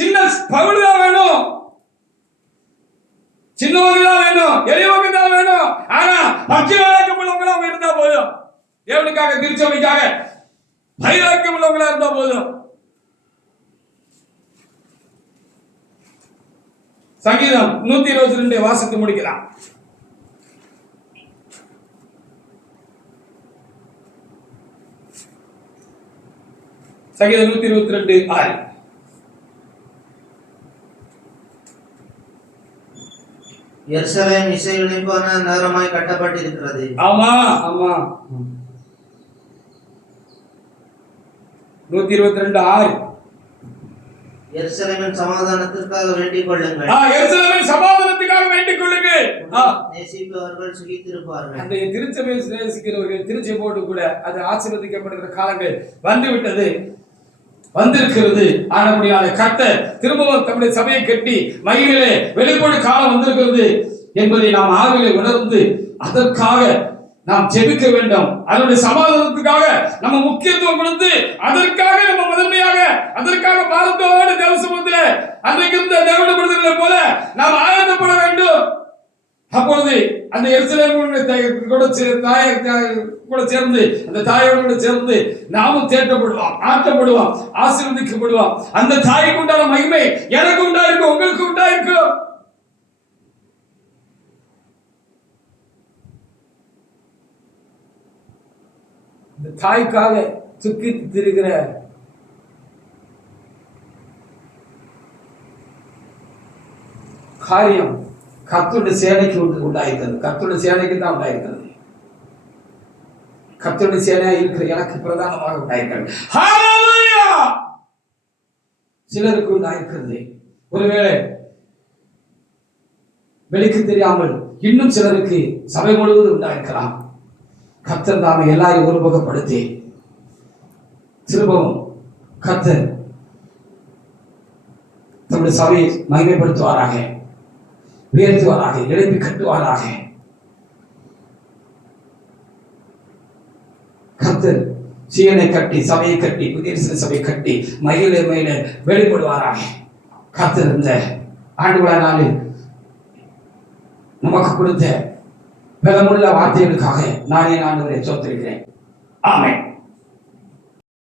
சின்ன பவுல் தான் வேணும், சின்னவங்க தான் வேணும், எளியவங்க தான் வேணும். ஆனா பக்தியாக உள்ளவங்களா இருந்தா போதும், தேவனுக்காக திருச்சபைக்காக வைராக்கியம் உள்ளவங்களா இருந்தா போதும். சங்கீதம் 122 வாசித்து முடிக்கலாம். சங்கீதம் 122:6. எருசலேம் இசை இணைப்பான நகரமாய் கட்டப்பட்டிருக்கிறது. ஆமா ஆமா, 122:6. எருசலேமின் சமாதானத்திற்காக வேண்டிக் கொள்ளுங்கள். எருசலேமின் சமாதானத்துக்காக வேண்டிக் கொள்ளுங்கள். நேசிப்பவர்கள் சுகித்திருப்பார்கள். அந்த திருச்சபையை நேசிக்கிறவர்கள் திருச்சபையோடு கூட அது ஆசீர்வதிக்கப்படுகிற காலங்கள் வந்துவிட்டது, வந்திருக்கிறது. ஆனபடியான கர்த்தர் திரும்பவும் தம்முடைய சபையை கட்டி மகிமையிலே வெளிப்படும் காலம் வந்திருக்கிறது என்பதை நாம் ஆவிலே உணர்ந்து அதற்காக நாம் ஜெபிக்க வேண்டும். அதனுடைய சமாதானத்துக்காக நம்ம முக்கியத்துவம் கொடுத்து அதற்காக நம்ம முதன்மையாக அதற்காக பாரத்தோடு தேவ சமூகத்திலே அன்றைக்கு இருந்த தேவனுடைய விடுதலை போல நாம் ஆயத்தப்பட வேண்டும். அப்பொழுது அந்த எருசலேமுடைய கூட சேர்ந்து அந்த தாயோடு சேர்ந்து நாமும் தேற்றப்படுவோம், ஆற்றப்படுவோம், ஆசீர்வதிக்கப்படுவோம். அந்த தாய்க்கு உண்டான மகிமை எனக்கு உண்டாயிருக்கும், உங்களுக்கு உண்டாயிருக்கும். இந்த தாய்க்காக சுக்கித்து திரிகிற காரியம் கர்த்தருடைய சேனைக்கு உண்டாயிருக்கிறது. கர்த்தருடைய சேனைக்கு தான் உண்டாயிருக்கிறது. கர்த்தருடைய சேனையா இருக்கிற எனக்கு பிரதானமாக உண்டாயிருக்கிறது. ஹல்லேலூயா! சிலருக்கு உண்டாயிருக்கிறது. ஒருவேளை வெளிக்கு தெரியாமல் இன்னும் சிலருக்கு சபை முழுவதும் உண்டாயிருக்கலாம். கர்த்தர் தாமே எல்லாரையும் ஒருமுகப்படுத்தி திரும்பவும் கர்த்தர் தம்முடைய சபையை மகிமைப்படுத்துவாராக, உயர்த்துவாராக, எழுப்பி கட்டுவாராக. கர்த்தர் சீயனை கட்டி, சபையை கட்டி, புதிய சபையை கட்டி மகிழ மேல வெளிப்படுவாராக. கர்த்தர் இந்த ஆண்டுவிழா நாளில் நமக்கு கொடுத்த பலமுள்ள வார்த்தைகளுக்காக நான் என் ஆண்டவரை சோத்திருக்கிறேன். ஆமென்.